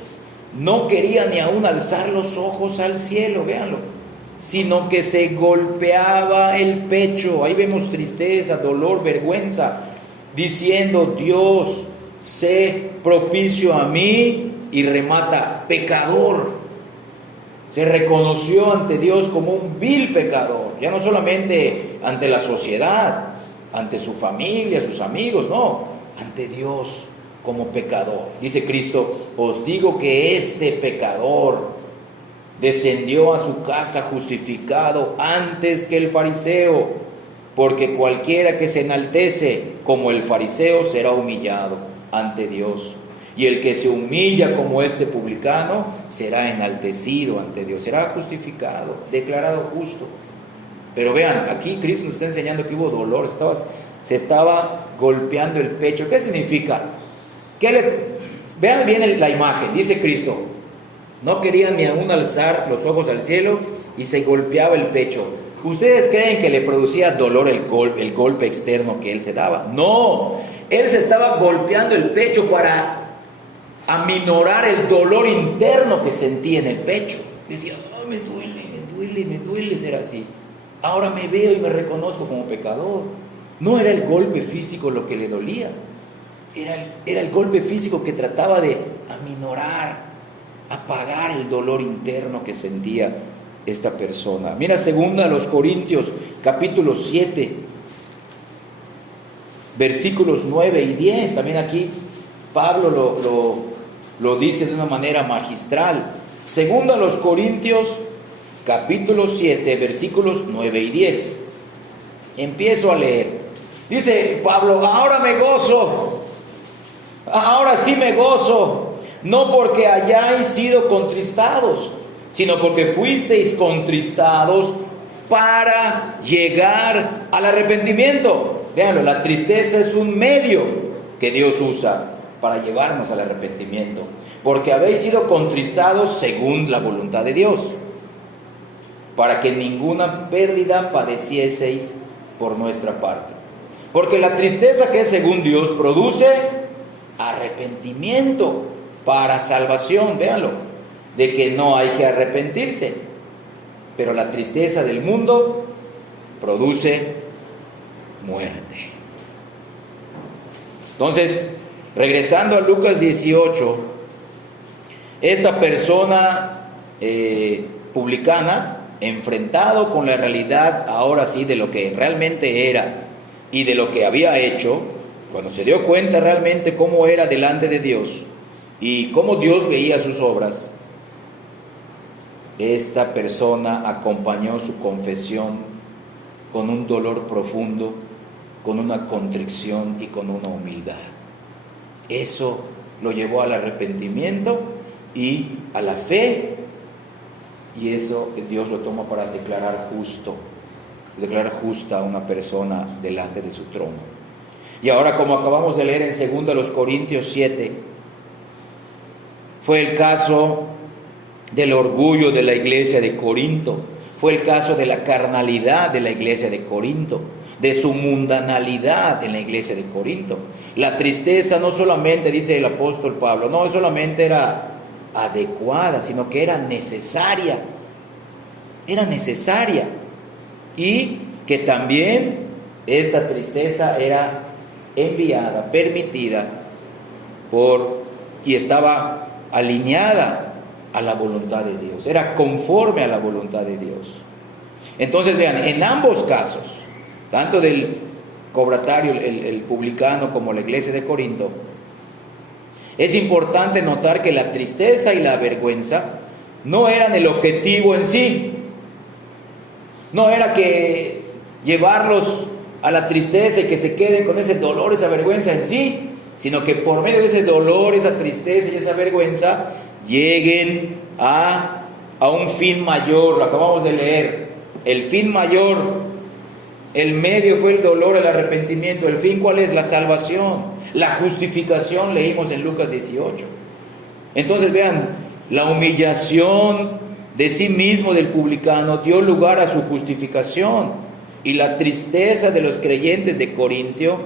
no quería ni aún alzar los ojos al cielo, véanlo, sino que se golpeaba el pecho. Ahí vemos tristeza, dolor, vergüenza, diciendo: Dios, sé propicio a mí. Y remata: pecador. Se reconoció ante Dios como un vil pecador, ya no solamente ante la sociedad, ante su familia, sus amigos, no, ante Dios como pecador. Dice Cristo: os digo que este pecador descendió a su casa justificado antes que el fariseo, porque cualquiera que se enaltece como el fariseo será humillado ante Dios. Y el que se humilla como este publicano será enaltecido ante Dios, será justificado, declarado justo. Pero vean, aquí Cristo nos está enseñando que hubo dolor, se estaba golpeando el pecho. ¿Qué significa? Vean bien la imagen, dice Cristo: no quería ni aún alzar los ojos al cielo y se golpeaba el pecho. ¿Ustedes creen que le producía dolor el golpe externo que él se daba? No, él se estaba golpeando el pecho para aminorar el dolor interno que sentía en el pecho. Decía: oh, me duele ser así. Ahora me veo y me reconozco como pecador. No era el golpe físico lo que le dolía, era el golpe físico que trataba de aminorar, apagar el dolor interno que sentía esta persona. Mira 2 Corintios capítulo 7, versículos 9 y 10. También aquí Pablo lo dice de una manera magistral. 2 Corintios capítulo 7, versículos 9 y 10. Empiezo a leer. Dice Pablo: ahora me gozo, ahora sí me gozo, no porque hayáis sido contristados, sino porque fuisteis contristados para llegar al arrepentimiento. Véanlo, la tristeza es un medio que Dios usa para llevarnos al arrepentimiento, porque habéis sido contristados según la voluntad de Dios, para que ninguna pérdida padecieseis por nuestra parte. Porque la tristeza que es según Dios produce arrepentimiento para salvación, véanlo, de que no hay que arrepentirse, pero la tristeza del mundo produce muerte. Entonces, regresando a Lucas 18, esta persona publicana, enfrentado con la realidad ahora sí de lo que realmente era y de lo que había hecho, cuando se dio cuenta realmente cómo era delante de Dios y cómo Dios veía sus obras, esta persona acompañó su confesión con un dolor profundo, con una contrición y con una humildad. Eso lo llevó al arrepentimiento y a la fe, y eso Dios lo toma para declarar justa a una persona delante de su trono. Y ahora, como acabamos de leer en 2 Corintios 7, fue el caso del orgullo de la iglesia de Corinto, fue el caso de la carnalidad de la iglesia de Corinto, de su mundanalidad en la iglesia de Corinto. La tristeza no solamente, dice el apóstol Pablo, no solamente era adecuada, sino que era necesaria. Era necesaria. Y que también esta tristeza era enviada, permitida y estaba alineada a la voluntad de Dios, era conforme a la voluntad de Dios. Entonces vean, en ambos casos, tanto del cobratario, el publicano, como la iglesia de Corinto, es importante notar que la tristeza y la vergüenza no eran el objetivo en sí. No era que llevarlos a la tristeza y que se queden con ese dolor, esa vergüenza en sí, sino que por medio de ese dolor, esa tristeza y esa vergüenza lleguen a un fin mayor. Lo acabamos de leer. El fin mayor, el medio fue el dolor, el arrepentimiento. El fin, ¿cuál es? La salvación, la justificación, leímos en Lucas 18. Entonces vean, la humillación de sí mismo del publicano dio lugar a su justificación, y la tristeza de los creyentes de Corintio,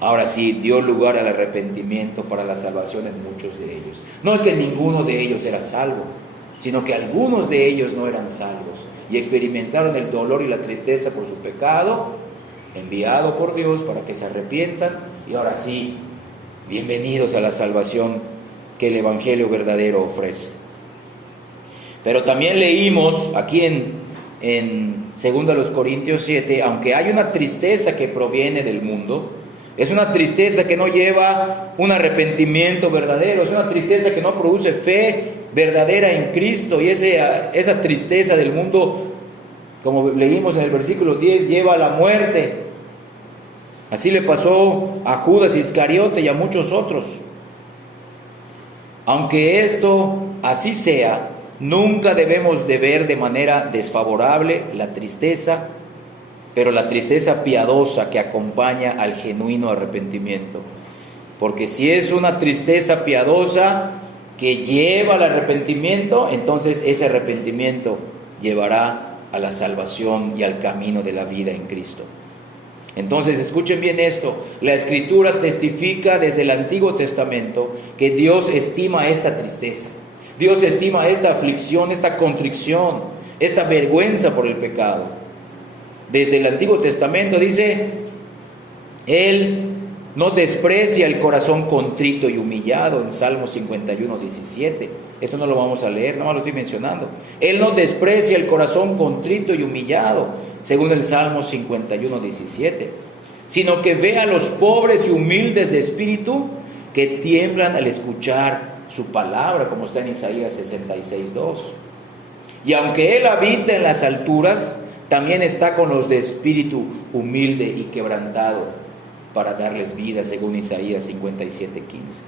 ahora sí, dio lugar al arrepentimiento para la salvación en muchos de ellos. No es que ninguno de ellos era salvo, sino que algunos de ellos no eran salvos y experimentaron el dolor y la tristeza por su pecado, enviado por Dios para que se arrepientan, y ahora sí, bienvenidos a la salvación que el Evangelio verdadero ofrece. Pero también leímos aquí en 2 Corintios 7, aunque hay una tristeza que proviene del mundo, es una tristeza que no lleva un arrepentimiento verdadero, es una tristeza que no produce fe verdadera en Cristo, y esa tristeza del mundo, como leímos en el versículo 10, lleva a la muerte. Así le pasó a Judas Iscariote y a muchos otros. Aunque esto así sea, nunca debemos de ver de manera desfavorable la tristeza, pero la tristeza piadosa que acompaña al genuino arrepentimiento. Porque si es una tristeza piadosa que lleva al arrepentimiento, entonces ese arrepentimiento llevará a la salvación y al camino de la vida en Cristo. Entonces, escuchen bien esto, la Escritura testifica desde el Antiguo Testamento que Dios estima esta tristeza. Dios estima esta aflicción, esta contrición, esta vergüenza por el pecado. Desde el Antiguo Testamento dice, Él no desprecia el corazón contrito y humillado, en Salmo 51, 17. Esto no lo vamos a leer, nomás lo estoy mencionando. Él no desprecia el corazón contrito y humillado, según el Salmo 51, 17. Sino que ve a los pobres y humildes de espíritu que tiemblan al escuchar su palabra, como está en Isaías 66, 2. Y aunque Él habita en las alturas, también está con los de espíritu humilde y quebrantado, para darles vida, según Isaías 57, 15.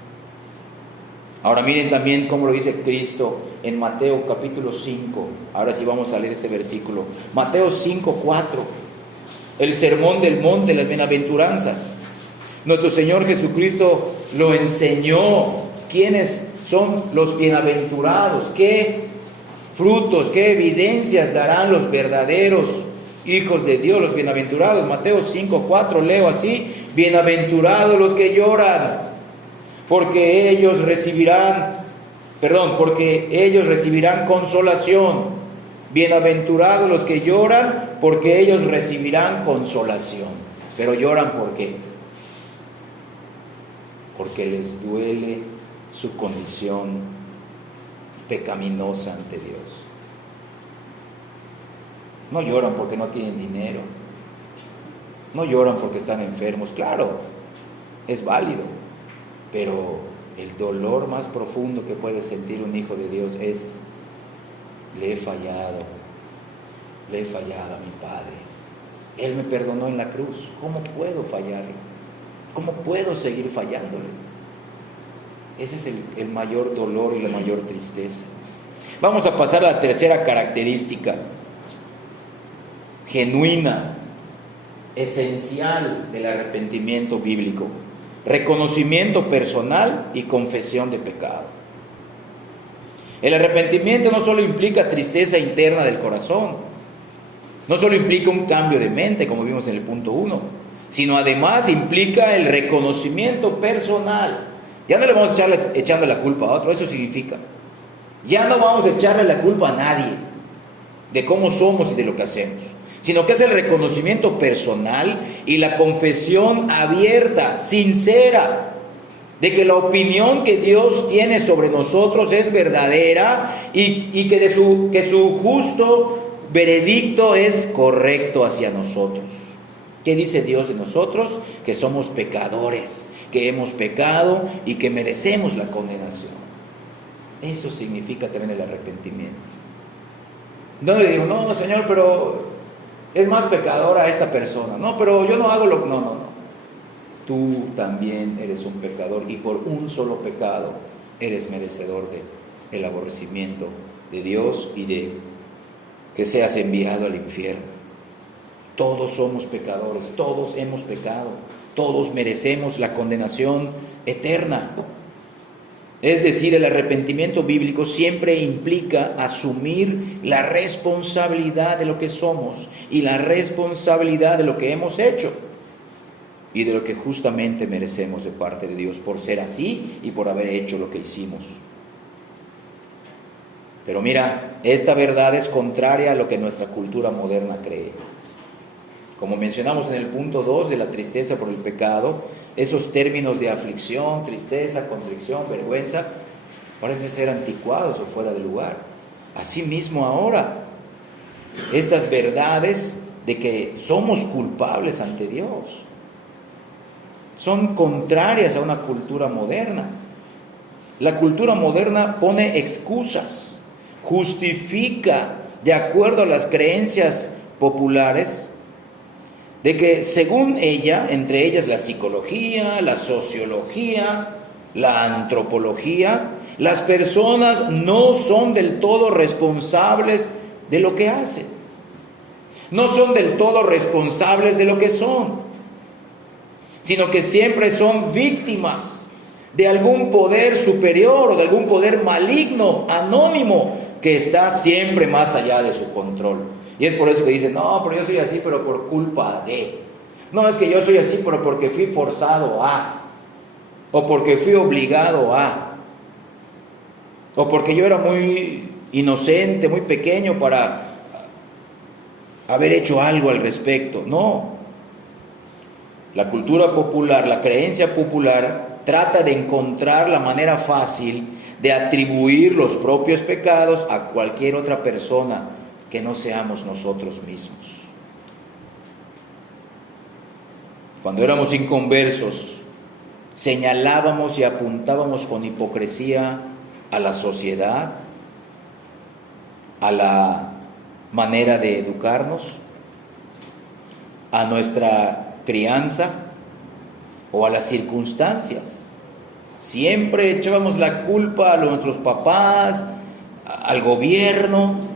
Ahora miren también cómo lo dice Cristo en Mateo capítulo 5. Ahora sí vamos a leer este versículo. Mateo 5, 4. El sermón del monte, las bienaventuranzas. Nuestro Señor Jesucristo lo enseñó. ¿Quiénes son los bienaventurados? ¿Qué frutos, qué evidencias darán los verdaderos hijos de Dios, los bienaventurados? Mateo 5, 4, leo así: bienaventurados los que lloran, porque ellos recibirán consolación. Bienaventurados los que lloran, porque ellos recibirán consolación. Pero lloran ¿por qué? Porque les duele su condición pecaminosa ante Dios. No lloran porque no tienen dinero. No lloran porque están enfermos. Claro, es válido. Pero el dolor más profundo que puede sentir un hijo de Dios es: le he fallado a mi Padre. Él me perdonó en la cruz. ¿Cómo puedo fallarle? ¿Cómo puedo seguir fallándole? Ese es el mayor dolor y la mayor tristeza. Vamos a pasar a la tercera característica genuina, esencial del arrepentimiento bíblico: reconocimiento personal y confesión de pecado. El arrepentimiento no solo implica tristeza interna del corazón, no solo implica un cambio de mente, como vimos en el punto 1, sino además implica el reconocimiento personal. Ya no le vamos a echando la culpa a otro, eso significa. Ya no vamos a echarle la culpa a nadie de cómo somos y de lo que hacemos, sino que es el reconocimiento personal y la confesión abierta, sincera, de que la opinión que Dios tiene sobre nosotros es verdadera y que su justo veredicto es correcto hacia nosotros. ¿Qué dice Dios de nosotros? Que somos pecadores, que hemos pecado y que merecemos la condenación. Eso significa también el arrepentimiento. No le digo, no, Señor, pero es más pecadora esta persona. No, pero yo no hago lo que... No. Tú también eres un pecador y por un solo pecado eres merecedor del aborrecimiento de Dios y de que seas enviado al infierno. Todos somos pecadores, todos hemos pecado, todos merecemos la condenación eterna. Es decir, el arrepentimiento bíblico siempre implica asumir la responsabilidad de lo que somos y la responsabilidad de lo que hemos hecho y de lo que justamente merecemos de parte de Dios por ser así y por haber hecho lo que hicimos. Pero mira, esta verdad es contraria a lo que nuestra cultura moderna cree. Como mencionamos en el punto 2 de la tristeza por el pecado, esos términos de aflicción, tristeza, contrición, vergüenza, parecen ser anticuados o fuera de lugar. Asimismo ahora, estas verdades de que somos culpables ante Dios son contrarias a una cultura moderna. La cultura moderna pone excusas, justifica, de acuerdo a las creencias populares, de que según ella, entre ellas la psicología, la sociología, la antropología, las personas no son del todo responsables de lo que hacen. No son del todo responsables de lo que son, sino que siempre son víctimas de algún poder superior o de algún poder maligno, anónimo, que está siempre más allá de su control. Y es por eso que dicen, no, pero yo soy así, pero por culpa de. No, es que yo soy así, pero porque fui forzado a. O porque fui obligado a. O porque yo era muy inocente, muy pequeño para haber hecho algo al respecto. No. La cultura popular, la creencia popular, trata de encontrar la manera fácil de atribuir los propios pecados a cualquier otra persona que no seamos nosotros mismos. Cuando éramos inconversos, señalábamos y apuntábamos con hipocresía a la sociedad, a la manera de educarnos, a nuestra crianza o a las circunstancias. Siempre echábamos la culpa a nuestros papás, al gobierno,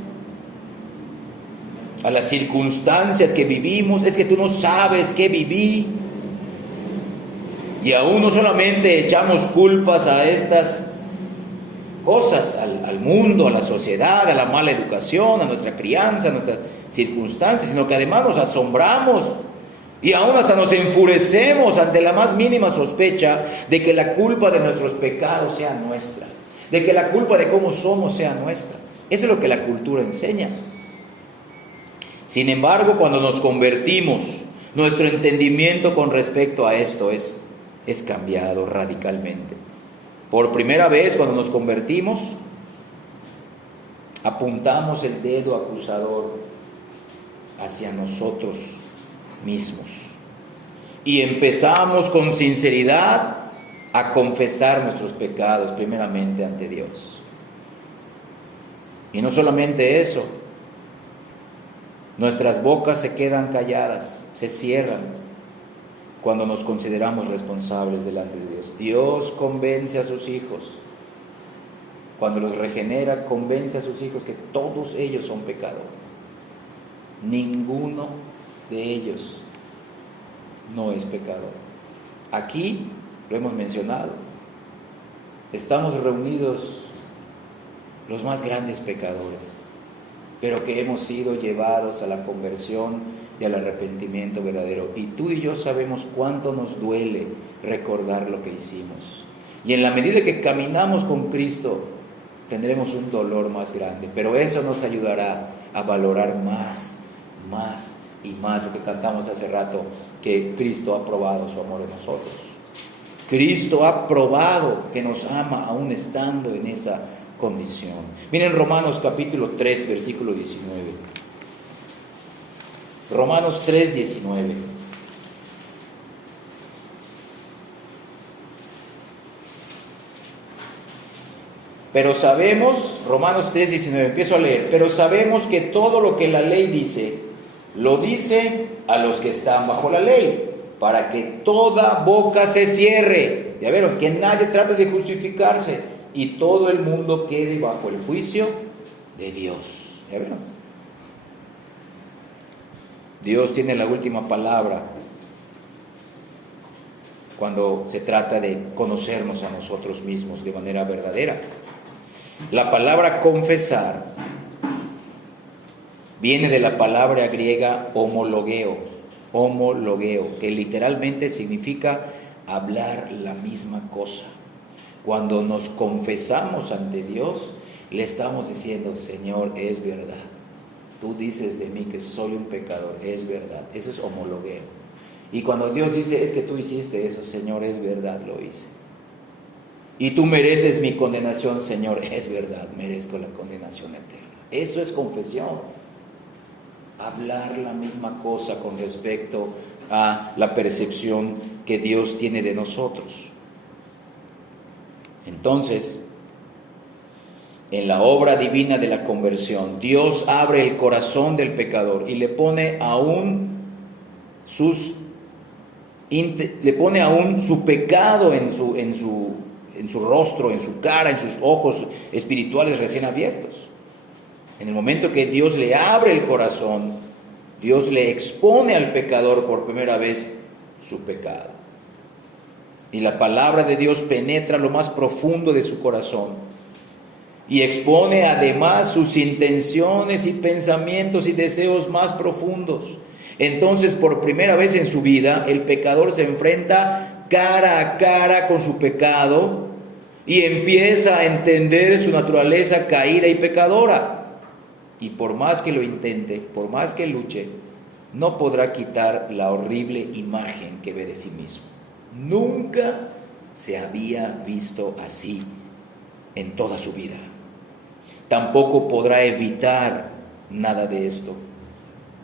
a las circunstancias que vivimos. Es que tú no sabes qué viví. Y aún no solamente echamos culpas a estas cosas, al mundo, a la sociedad, a la mala educación, a nuestra crianza, a nuestras circunstancias, sino que además nos asombramos y aún hasta nos enfurecemos ante la más mínima sospecha de que la culpa de nuestros pecados sea nuestra, de que la culpa de cómo somos sea nuestra. Eso es lo que la cultura enseña. Sin embargo, cuando nos convertimos, nuestro entendimiento con respecto a esto es cambiado radicalmente. Por primera vez, cuando nos convertimos, apuntamos el dedo acusador hacia nosotros mismos y empezamos con sinceridad a confesar nuestros pecados primeramente ante Dios. Y no solamente eso, nuestras bocas se quedan calladas, se cierran cuando nos consideramos responsables delante de Dios. Dios convence a sus hijos, cuando los regenera, convence a sus hijos que todos ellos son pecadores. Ninguno de ellos no es pecador. Aquí lo hemos mencionado, estamos reunidos los más grandes pecadores, pero que hemos sido llevados a la conversión y al arrepentimiento verdadero. Y tú y yo sabemos cuánto nos duele recordar lo que hicimos. Y en la medida que caminamos con Cristo, tendremos un dolor más grande, pero eso nos ayudará a valorar más y más lo que cantamos hace rato, que Cristo ha probado su amor en nosotros. Cristo ha probado que nos ama aún estando en esa condición. Miren Romanos capítulo 3, versículo 19. Romanos 3, 19. Pero sabemos, Romanos 3, 19, empiezo a leer, pero sabemos que todo lo que la ley dice, lo dice a los que están bajo la ley, para que toda boca se cierre. Ya vieron, que nadie trate de justificarse y todo el mundo quede bajo el juicio de Dios. ¿Ya vieron? Dios tiene la última palabra cuando se trata de conocernos a nosotros mismos de manera verdadera. La palabra confesar viene de la palabra griega homologeo, que literalmente significa hablar la misma cosa. Cuando nos confesamos ante Dios, le estamos diciendo: Señor, es verdad, tú dices de mí que soy un pecador, es verdad. Eso es homologueo. Y cuando Dios dice: es que tú hiciste eso, Señor, es verdad, lo hice. Y tú mereces mi condenación, Señor, es verdad, merezco la condenación eterna. Eso es confesión. Hablar la misma cosa con respecto a la percepción que Dios tiene de nosotros. Entonces, en la obra divina de la conversión, Dios abre el corazón del pecador y le pone aún su pecado en su rostro, en su cara, en sus ojos espirituales recién abiertos. En el momento que Dios le abre el corazón, Dios le expone al pecador por primera vez su pecado. Y la palabra de Dios penetra lo más profundo de su corazón y expone además sus intenciones y pensamientos y deseos más profundos. Entonces, por primera vez en su vida, el pecador se enfrenta cara a cara con su pecado y empieza a entender su naturaleza caída y pecadora. Y por más que lo intente, por más que luche, no podrá quitar la horrible imagen que ve de sí mismo. Nunca se había visto así en toda su vida. Tampoco podrá evitar nada de esto,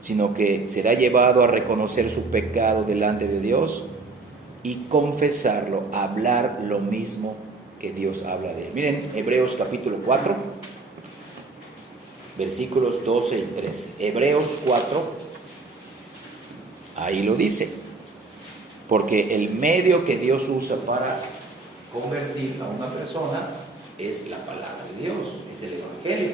sino que será llevado a reconocer su pecado delante de Dios y confesarlo, hablar lo mismo que Dios habla de él. Miren, Hebreos capítulo 4, versículos 12 y 13. Hebreos 4, ahí lo dice. Porque el medio que Dios usa para convertir a una persona es la palabra de Dios, es el Evangelio.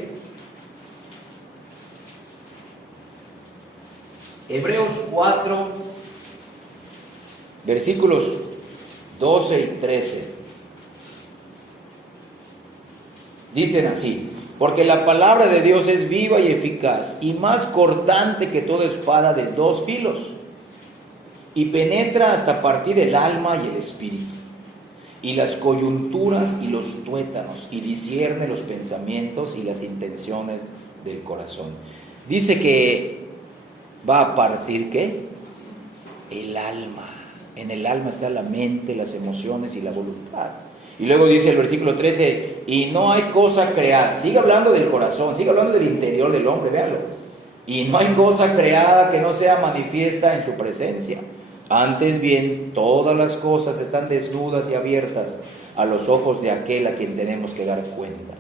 Hebreos 4, versículos 12 y 13. Dicen así: porque la palabra de Dios es viva y eficaz y más cortante que toda espada de dos filos, y penetra hasta partir el alma y el espíritu, y las coyunturas y los tuétanos, y discierne los pensamientos y las intenciones del corazón. Dice que va a partir, ¿qué? El alma. En el alma está la mente, las emociones y la voluntad. Y luego dice el versículo 13, y no hay cosa creada. Sigue hablando del corazón, sigue hablando del interior del hombre, véanlo. Y no hay cosa creada que no sea manifiesta en su presencia. Antes bien, todas las cosas están desnudas y abiertas a los ojos de aquel a quien tenemos que dar cuenta.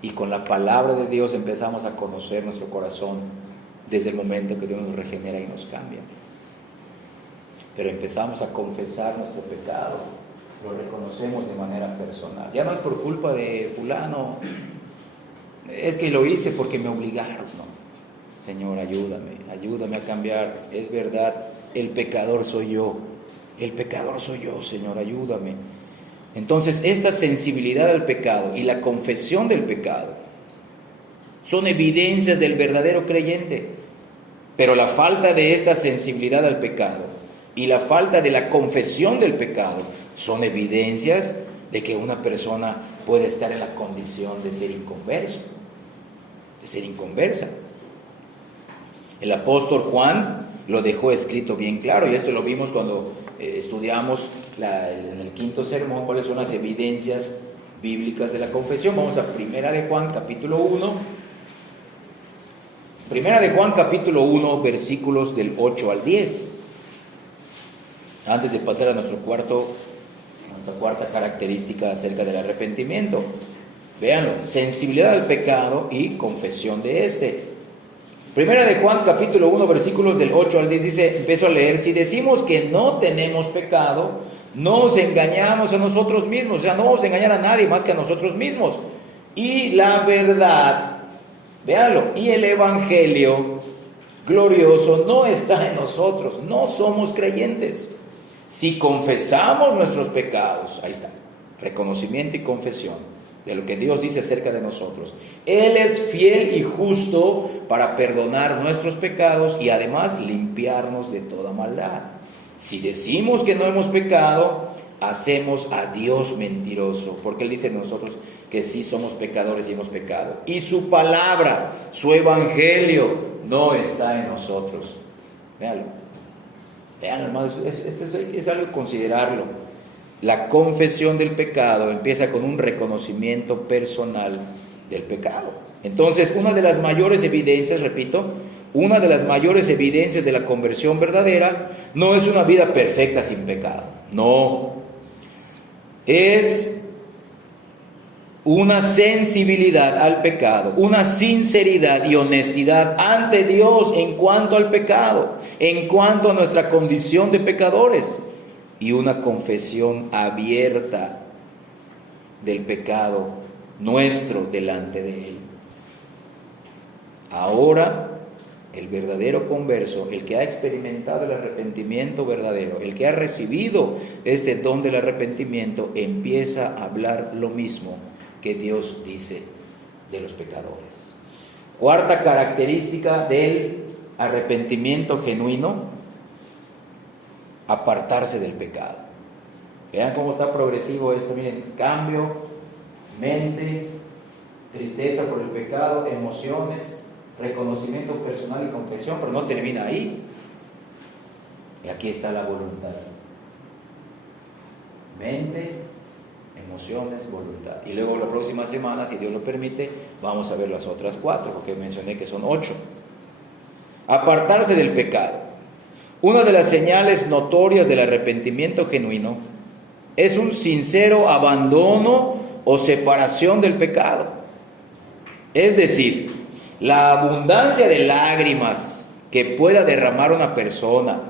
Y con la palabra de Dios empezamos a conocer nuestro corazón desde el momento que Dios nos regenera y nos cambia. Pero empezamos a confesar nuestro pecado, lo reconocemos de manera personal. Ya no es por culpa de fulano, es que lo hice porque me obligaron, no. Señor, ayúdame a cambiar. Es verdad, el pecador soy yo, Señor, ayúdame. Entonces, esta sensibilidad al pecado y la confesión del pecado son evidencias del verdadero creyente. Pero la falta de esta sensibilidad al pecado y la falta de la confesión del pecado son evidencias de que una persona puede estar en la condición de ser inconverso, de ser inconversa. El apóstol Juan lo dejó escrito bien claro, y esto lo vimos cuando estudiamos en el quinto sermón, cuáles son las evidencias bíblicas de la confesión. Vamos a Primera de Juan, capítulo 1. Primera de Juan, capítulo 1, versículos del 8 al 10. Antes de pasar a nuestra cuarta característica acerca del arrepentimiento. Véanlo, sensibilidad al pecado y confesión de este. Primera de Juan, capítulo 1, versículos del 8 al 10, dice, empiezo a leer: si decimos que no tenemos pecado, nos engañamos a nosotros mismos. O sea, no vamos a engañar a nadie más que a nosotros mismos. Y la verdad, véanlo, y el evangelio glorioso no está en nosotros, no somos creyentes. Si confesamos nuestros pecados, ahí está, reconocimiento y confesión de lo que Dios dice acerca de nosotros. Él es fiel y justo para perdonar nuestros pecados y además limpiarnos de toda maldad. Si decimos que no hemos pecado, hacemos a Dios mentiroso, porque Él dice de nosotros que sí somos pecadores y hemos pecado. Y su palabra, su evangelio, no está en nosotros. Véanlo. Vean, hermanos, es algo que considerarlo. La confesión del pecado empieza con un reconocimiento personal del pecado. Entonces, una de las mayores evidencias, repito, una de las mayores evidencias de la conversión verdadera no es una vida perfecta sin pecado. No. Es una sensibilidad al pecado, una sinceridad y honestidad ante Dios en cuanto al pecado, en cuanto a nuestra condición de pecadores, y una confesión abierta del pecado nuestro delante de Él. Ahora, el verdadero converso, el que ha experimentado el arrepentimiento verdadero, el que ha recibido este don del arrepentimiento, empieza a hablar lo mismo que Dios dice de los pecadores. Cuarta característica del arrepentimiento genuino: apartarse del pecado. Vean cómo está progresivo esto. Miren, cambio, mente, tristeza por el pecado, emociones, reconocimiento personal y confesión, pero no termina ahí. Y aquí está la voluntad. Mente, emociones, voluntad. Y luego la próxima semana, si Dios lo permite, vamos a ver las otras 4, porque mencioné que son 8. Apartarse del pecado. Una de las señales notorias del arrepentimiento genuino es un sincero abandono o separación del pecado. Es decir, la abundancia de lágrimas que pueda derramar una persona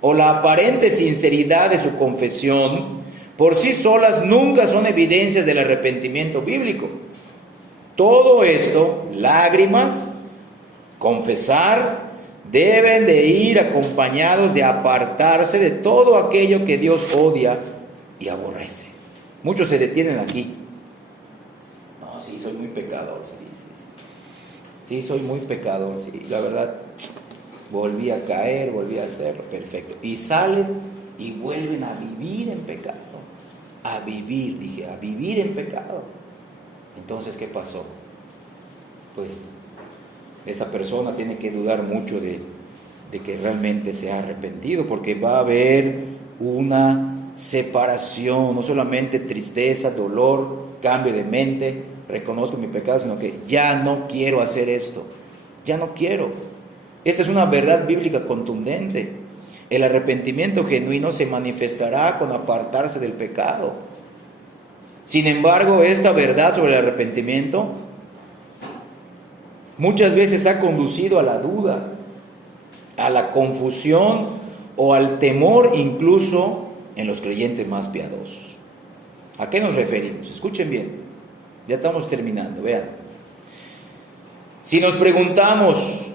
o la aparente sinceridad de su confesión por sí solas nunca son evidencias del arrepentimiento bíblico. Todo esto, lágrimas, confesar, deben de ir acompañados de apartarse de todo aquello que Dios odia y aborrece. Muchos se detienen aquí. No, sí, soy muy pecador, sí, soy muy pecador, sí, la verdad, volví a caer, volví a hacerlo, perfecto. Y salen y vuelven a vivir en pecado. A vivir en pecado. Entonces, ¿qué pasó? Pues esta persona tiene que dudar mucho de que realmente se ha arrepentido, porque va a haber una separación, no solamente tristeza, dolor, cambio de mente, reconozco mi pecado, sino que ya no quiero hacer esto, ya no quiero. Esta es una verdad bíblica contundente. El arrepentimiento genuino se manifestará con apartarse del pecado. Sin embargo, esta verdad sobre el arrepentimiento muchas veces ha conducido a la duda, a la confusión o al temor, incluso en los creyentes más piadosos. ¿A qué nos referimos? Escuchen bien, ya estamos terminando, vean. Si nos preguntamos,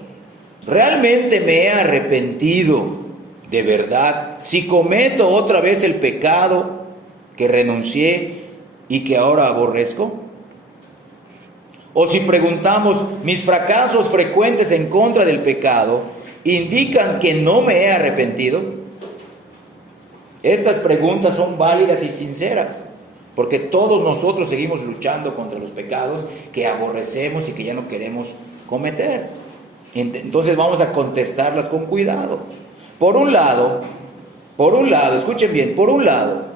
¿realmente me he arrepentido de verdad? Si cometo otra vez el pecado que renuncié y que ahora aborrezco. O si preguntamos, ¿mis fracasos frecuentes en contra del pecado indican que no me he arrepentido? Estas preguntas son válidas y sinceras, porque todos nosotros seguimos luchando contra los pecados que aborrecemos y que ya no queremos cometer. Entonces vamos a contestarlas con cuidado. Por un lado, escuchen bien, por un lado,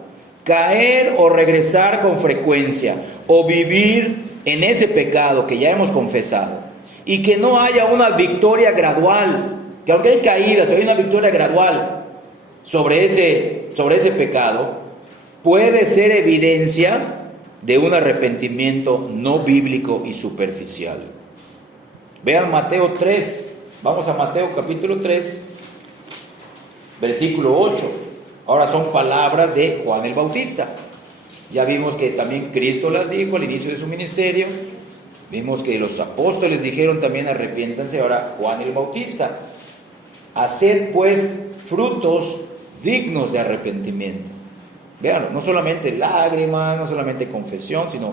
caer o regresar con frecuencia o vivir en ese pecado que ya hemos confesado y que no haya una victoria gradual, que aunque hay caídas, hay una victoria gradual sobre ese pecado, puede ser evidencia de un arrepentimiento no bíblico y superficial. Vean Mateo 3, vamos a Mateo capítulo 3, versículo 8. Ahora son palabras de Juan el Bautista. Ya vimos que también Cristo las dijo al inicio de su ministerio. Vimos que los apóstoles dijeron también arrepiéntanse. Ahora Juan el Bautista. Haced pues frutos dignos de arrepentimiento. Vean, no solamente lágrimas, no solamente confesión, sino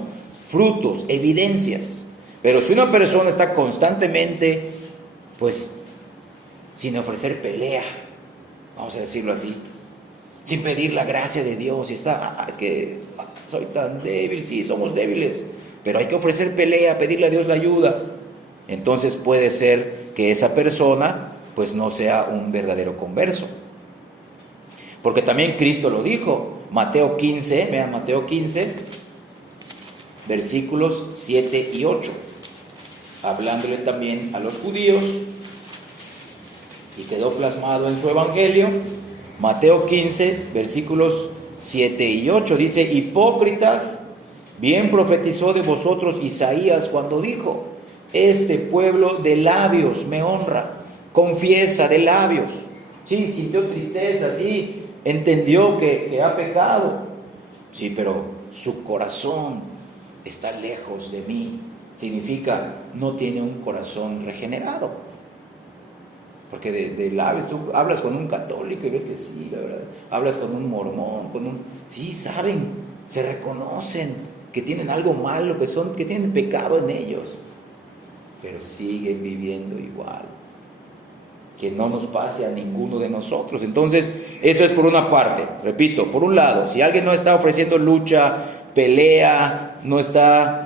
frutos, evidencias. Pero si una persona está constantemente, pues, sin ofrecer pelea, vamos a decirlo así, sin pedir la gracia de Dios, y está, es que soy tan débil, sí, somos débiles, pero hay que ofrecer pelea, pedirle a Dios la ayuda. Entonces puede ser que esa persona, pues, no sea un verdadero converso. Porque también Cristo lo dijo, Mateo 15, vean Mateo 15, versículos 7 y 8, hablándole también a los judíos, y quedó plasmado en su evangelio. Mateo 15, versículos 7 y 8, dice: hipócritas, bien profetizó de vosotros Isaías cuando dijo: este pueblo de labios me honra, confiesa de labios. Sí, sintió tristeza, sí, entendió que ha pecado, sí, pero su corazón está lejos de mí. Significa, no tiene un corazón regenerado. Porque de labios, tú hablas con un católico y ves que sí, la verdad. Hablas con un mormón, sí, saben, se reconocen que tienen algo malo, que tienen pecado en ellos, pero siguen viviendo igual. Que no nos pase a ninguno de nosotros. Entonces, eso es por una parte. Repito, por un lado, si alguien no está ofreciendo lucha, pelea, no está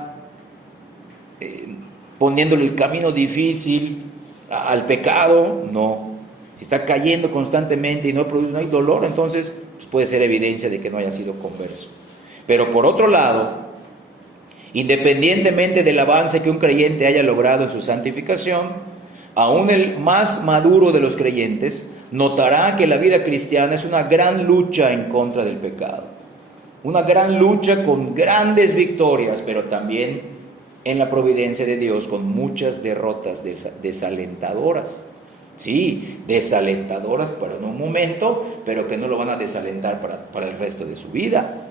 poniéndole el camino difícil al pecado, no. Si está cayendo constantemente y no hay dolor, entonces pues puede ser evidencia de que no haya sido converso. Pero por otro lado, independientemente del avance que un creyente haya logrado en su santificación, aún el más maduro de los creyentes notará que la vida cristiana es una gran lucha en contra del pecado. Una gran lucha con grandes victorias, pero también en la providencia de Dios con muchas derrotas desalentadoras. Sí, desalentadoras para un momento, pero que no lo van a desalentar para el resto de su vida.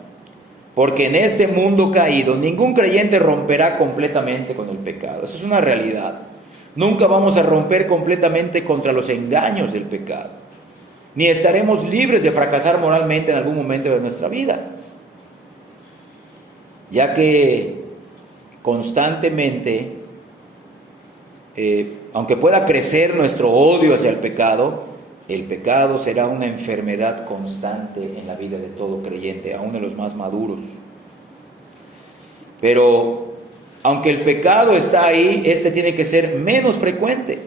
Porque en este mundo caído, ningún creyente romperá completamente con el pecado. Eso es una realidad. Nunca vamos a romper completamente contra los engaños del pecado. Ni estaremos libres de fracasar moralmente en algún momento de nuestra vida. Ya que constantemente, aunque pueda crecer nuestro odio hacia el pecado será una enfermedad constante en la vida de todo creyente, aún de los más maduros. Pero aunque el pecado está ahí, este tiene que ser menos frecuente.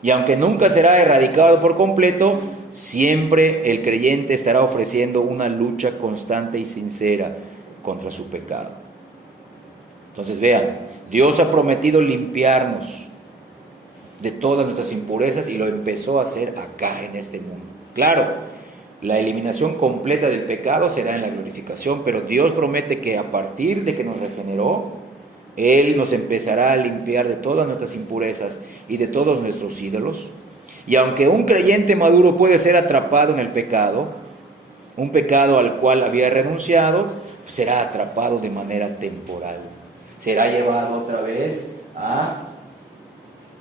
Y aunque nunca será erradicado por completo, siempre el creyente estará ofreciendo una lucha constante y sincera contra su pecado. Entonces vean, Dios ha prometido limpiarnos de todas nuestras impurezas y lo empezó a hacer acá en este mundo. Claro, la eliminación completa del pecado será en la glorificación, pero Dios promete que a partir de que nos regeneró, Él nos empezará a limpiar de todas nuestras impurezas y de todos nuestros ídolos. Y aunque un creyente maduro puede ser atrapado en el pecado, un pecado al cual había renunciado, será atrapado de manera temporal. Será llevado otra vez a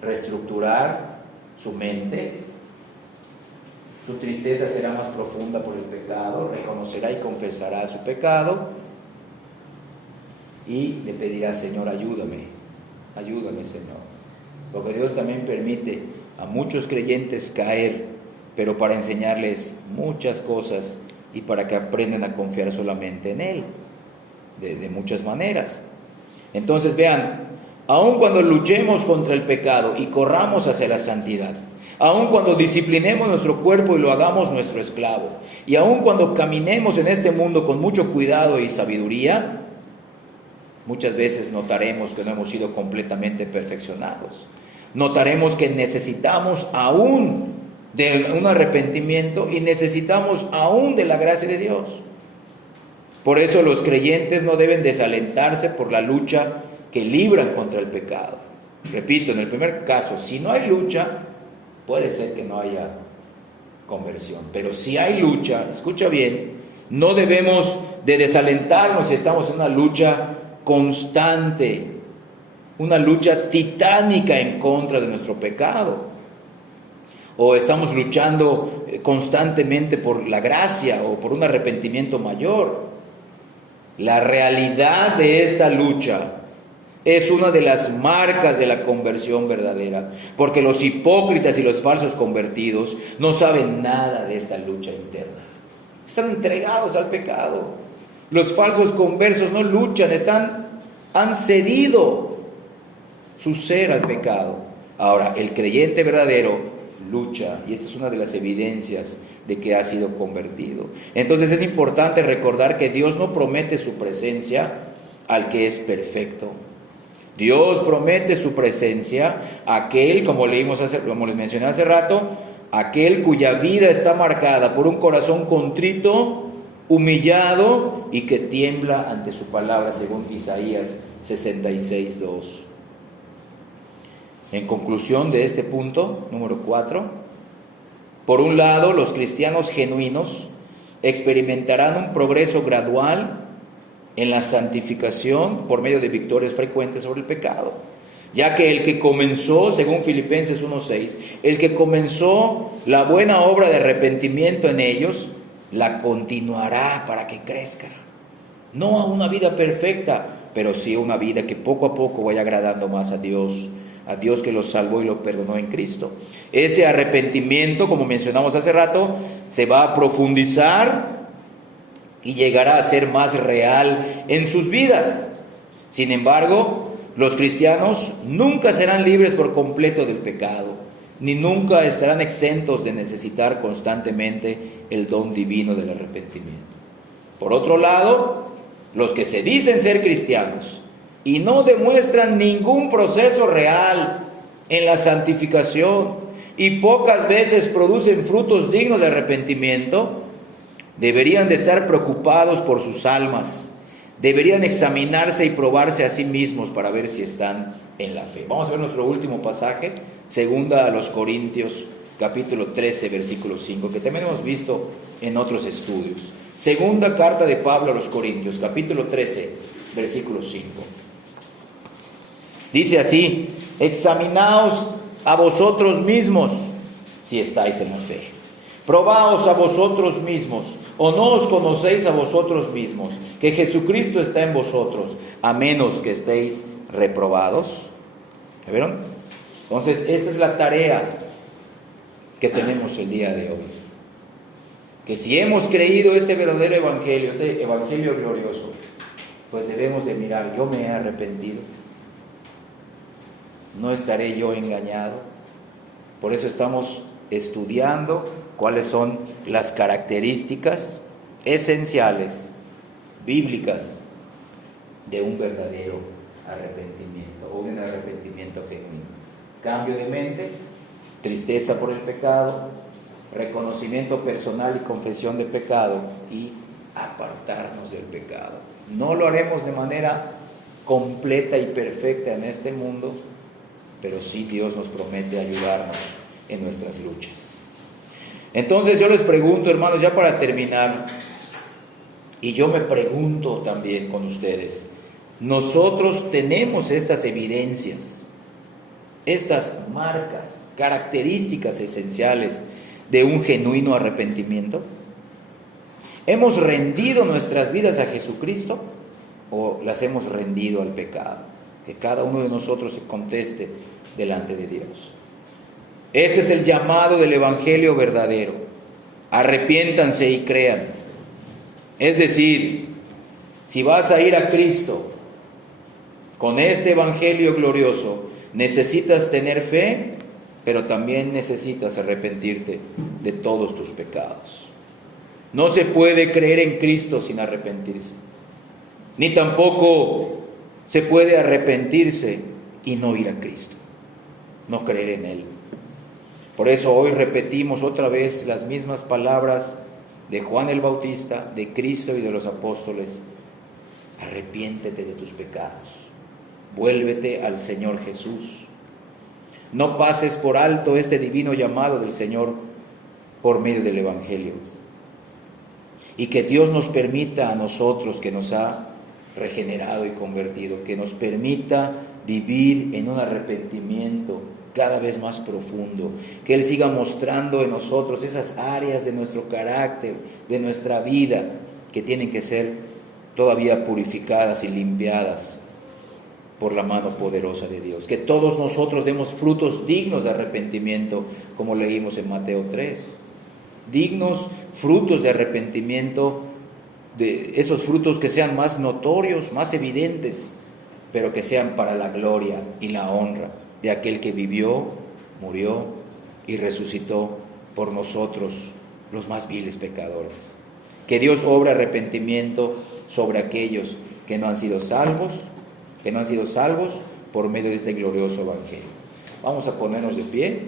reestructurar su mente. Su tristeza será más profunda por el pecado, reconocerá y confesará su pecado y le pedirá: Señor, ayúdame, Señor. Porque Dios también permite a muchos creyentes caer, pero para enseñarles muchas cosas y para que aprendan a confiar solamente en Él. de muchas maneras. Entonces vean, aun cuando luchemos contra el pecado y corramos hacia la santidad, aun cuando disciplinemos nuestro cuerpo y lo hagamos nuestro esclavo, y aun cuando caminemos en este mundo con mucho cuidado y sabiduría, muchas veces notaremos que no hemos sido completamente perfeccionados. Notaremos que necesitamos aún de un arrepentimiento y necesitamos aún de la gracia de Dios. Por eso los creyentes no deben desalentarse por la lucha que libran contra el pecado. Repito, en el primer caso, si no hay lucha, puede ser que no haya conversión. Pero si hay lucha, escucha bien, no debemos de desalentarnos si estamos en una lucha constante, una lucha titánica en contra de nuestro pecado, o estamos luchando constantemente por la gracia o por un arrepentimiento mayor. La realidad de esta lucha es una de las marcas de la conversión verdadera, porque los hipócritas y los falsos convertidos no saben nada de esta lucha interna. Están entregados al pecado. Los falsos conversos no luchan, han cedido su ser al pecado. Ahora, el creyente verdadero lucha, y esta es una de las evidencias de que ha sido convertido. Entonces es importante recordar que Dios no promete su presencia al que es perfecto. Dios promete su presencia a aquel, como les mencioné hace rato, aquel cuya vida está marcada por un corazón contrito, humillado y que tiembla ante su palabra, según Isaías 66:2. En conclusión de este punto, número 4, por un lado, los cristianos genuinos experimentarán un progreso gradual en la santificación por medio de victorias frecuentes sobre el pecado, ya que el que comenzó, según Filipenses 1:6, el que comenzó la buena obra de arrepentimiento en ellos, la continuará para que crezca. No a una vida perfecta, pero sí a una vida que poco a poco vaya agradando más a Dios que los salvó y lo perdonó en Cristo. Este arrepentimiento, como mencionamos hace rato, se va a profundizar y llegará a ser más real en sus vidas. Sin embargo, los cristianos nunca serán libres por completo del pecado, ni nunca estarán exentos de necesitar constantemente el don divino del arrepentimiento. Por otro lado, los que se dicen ser cristianos y no demuestran ningún proceso real en la santificación y pocas veces producen frutos dignos de arrepentimiento, deberían de estar preocupados por sus almas, deberían examinarse y probarse a sí mismos para ver si están en la fe. Vamos a ver nuestro último pasaje, segunda a los Corintios, capítulo 13, versículo 5, que también hemos visto en otros estudios. Segunda carta de Pablo a los Corintios, capítulo 13, versículo 5. Dice así: examinaos a vosotros mismos si estáis en la fe. Probaos a vosotros mismos, o no os conocéis a vosotros mismos, que Jesucristo está en vosotros, a menos que estéis reprobados. ¿Ya vieron? Entonces, esta es la tarea que tenemos el día de hoy. Que si hemos creído este verdadero evangelio, este evangelio glorioso, pues debemos de mirar: yo me he arrepentido, no estaré yo engañado. Por eso estamos estudiando cuáles son las características esenciales, bíblicas, de un verdadero arrepentimiento, o un arrepentimiento genuino. Cambio de mente, tristeza por el pecado, reconocimiento personal y confesión de pecado, y apartarnos del pecado. No lo haremos de manera completa y perfecta en este mundo, pero sí Dios nos promete ayudarnos en nuestras luchas. Entonces yo les pregunto, hermanos, ya para terminar, y yo me pregunto también con ustedes, nosotros tenemos estas evidencias, estas marcas, características esenciales de un genuino arrepentimiento. ¿Hemos rendido nuestras vidas a Jesucristo o las hemos rendido al pecado? Que cada uno de nosotros se conteste delante de Dios. Este es el llamado del evangelio verdadero: arrepiéntanse y crean. Es decir, Si vas a ir a Cristo con este evangelio glorioso, necesitas tener fe, pero también necesitas arrepentirte de todos tus pecados. No se puede creer en Cristo sin arrepentirse, ni tampoco se puede arrepentirse y no ir a Cristo, no creer en Él. Por eso hoy repetimos otra vez las mismas palabras de Juan el Bautista, de Cristo y de los apóstoles: arrepiéntete de tus pecados, vuélvete al Señor Jesús. No pases por alto este divino llamado del Señor por medio del Evangelio. Y que Dios nos permita a nosotros, que nos ha regenerado y convertido, que nos permita vivir en un arrepentimiento cada vez más profundo, que Él siga mostrando en nosotros esas áreas de nuestro carácter, de nuestra vida, que tienen que ser todavía purificadas y limpiadas por la mano poderosa de Dios. Que todos nosotros demos frutos dignos de arrepentimiento, como leímos en Mateo 3. Dignos frutos de arrepentimiento, de esos frutos que sean más notorios, más evidentes, pero que sean para la gloria y la honra de aquel que vivió, murió y resucitó por nosotros, los más viles pecadores. Que Dios obre arrepentimiento sobre aquellos que no han sido salvos, por medio de este glorioso evangelio. Vamos a ponernos de pie.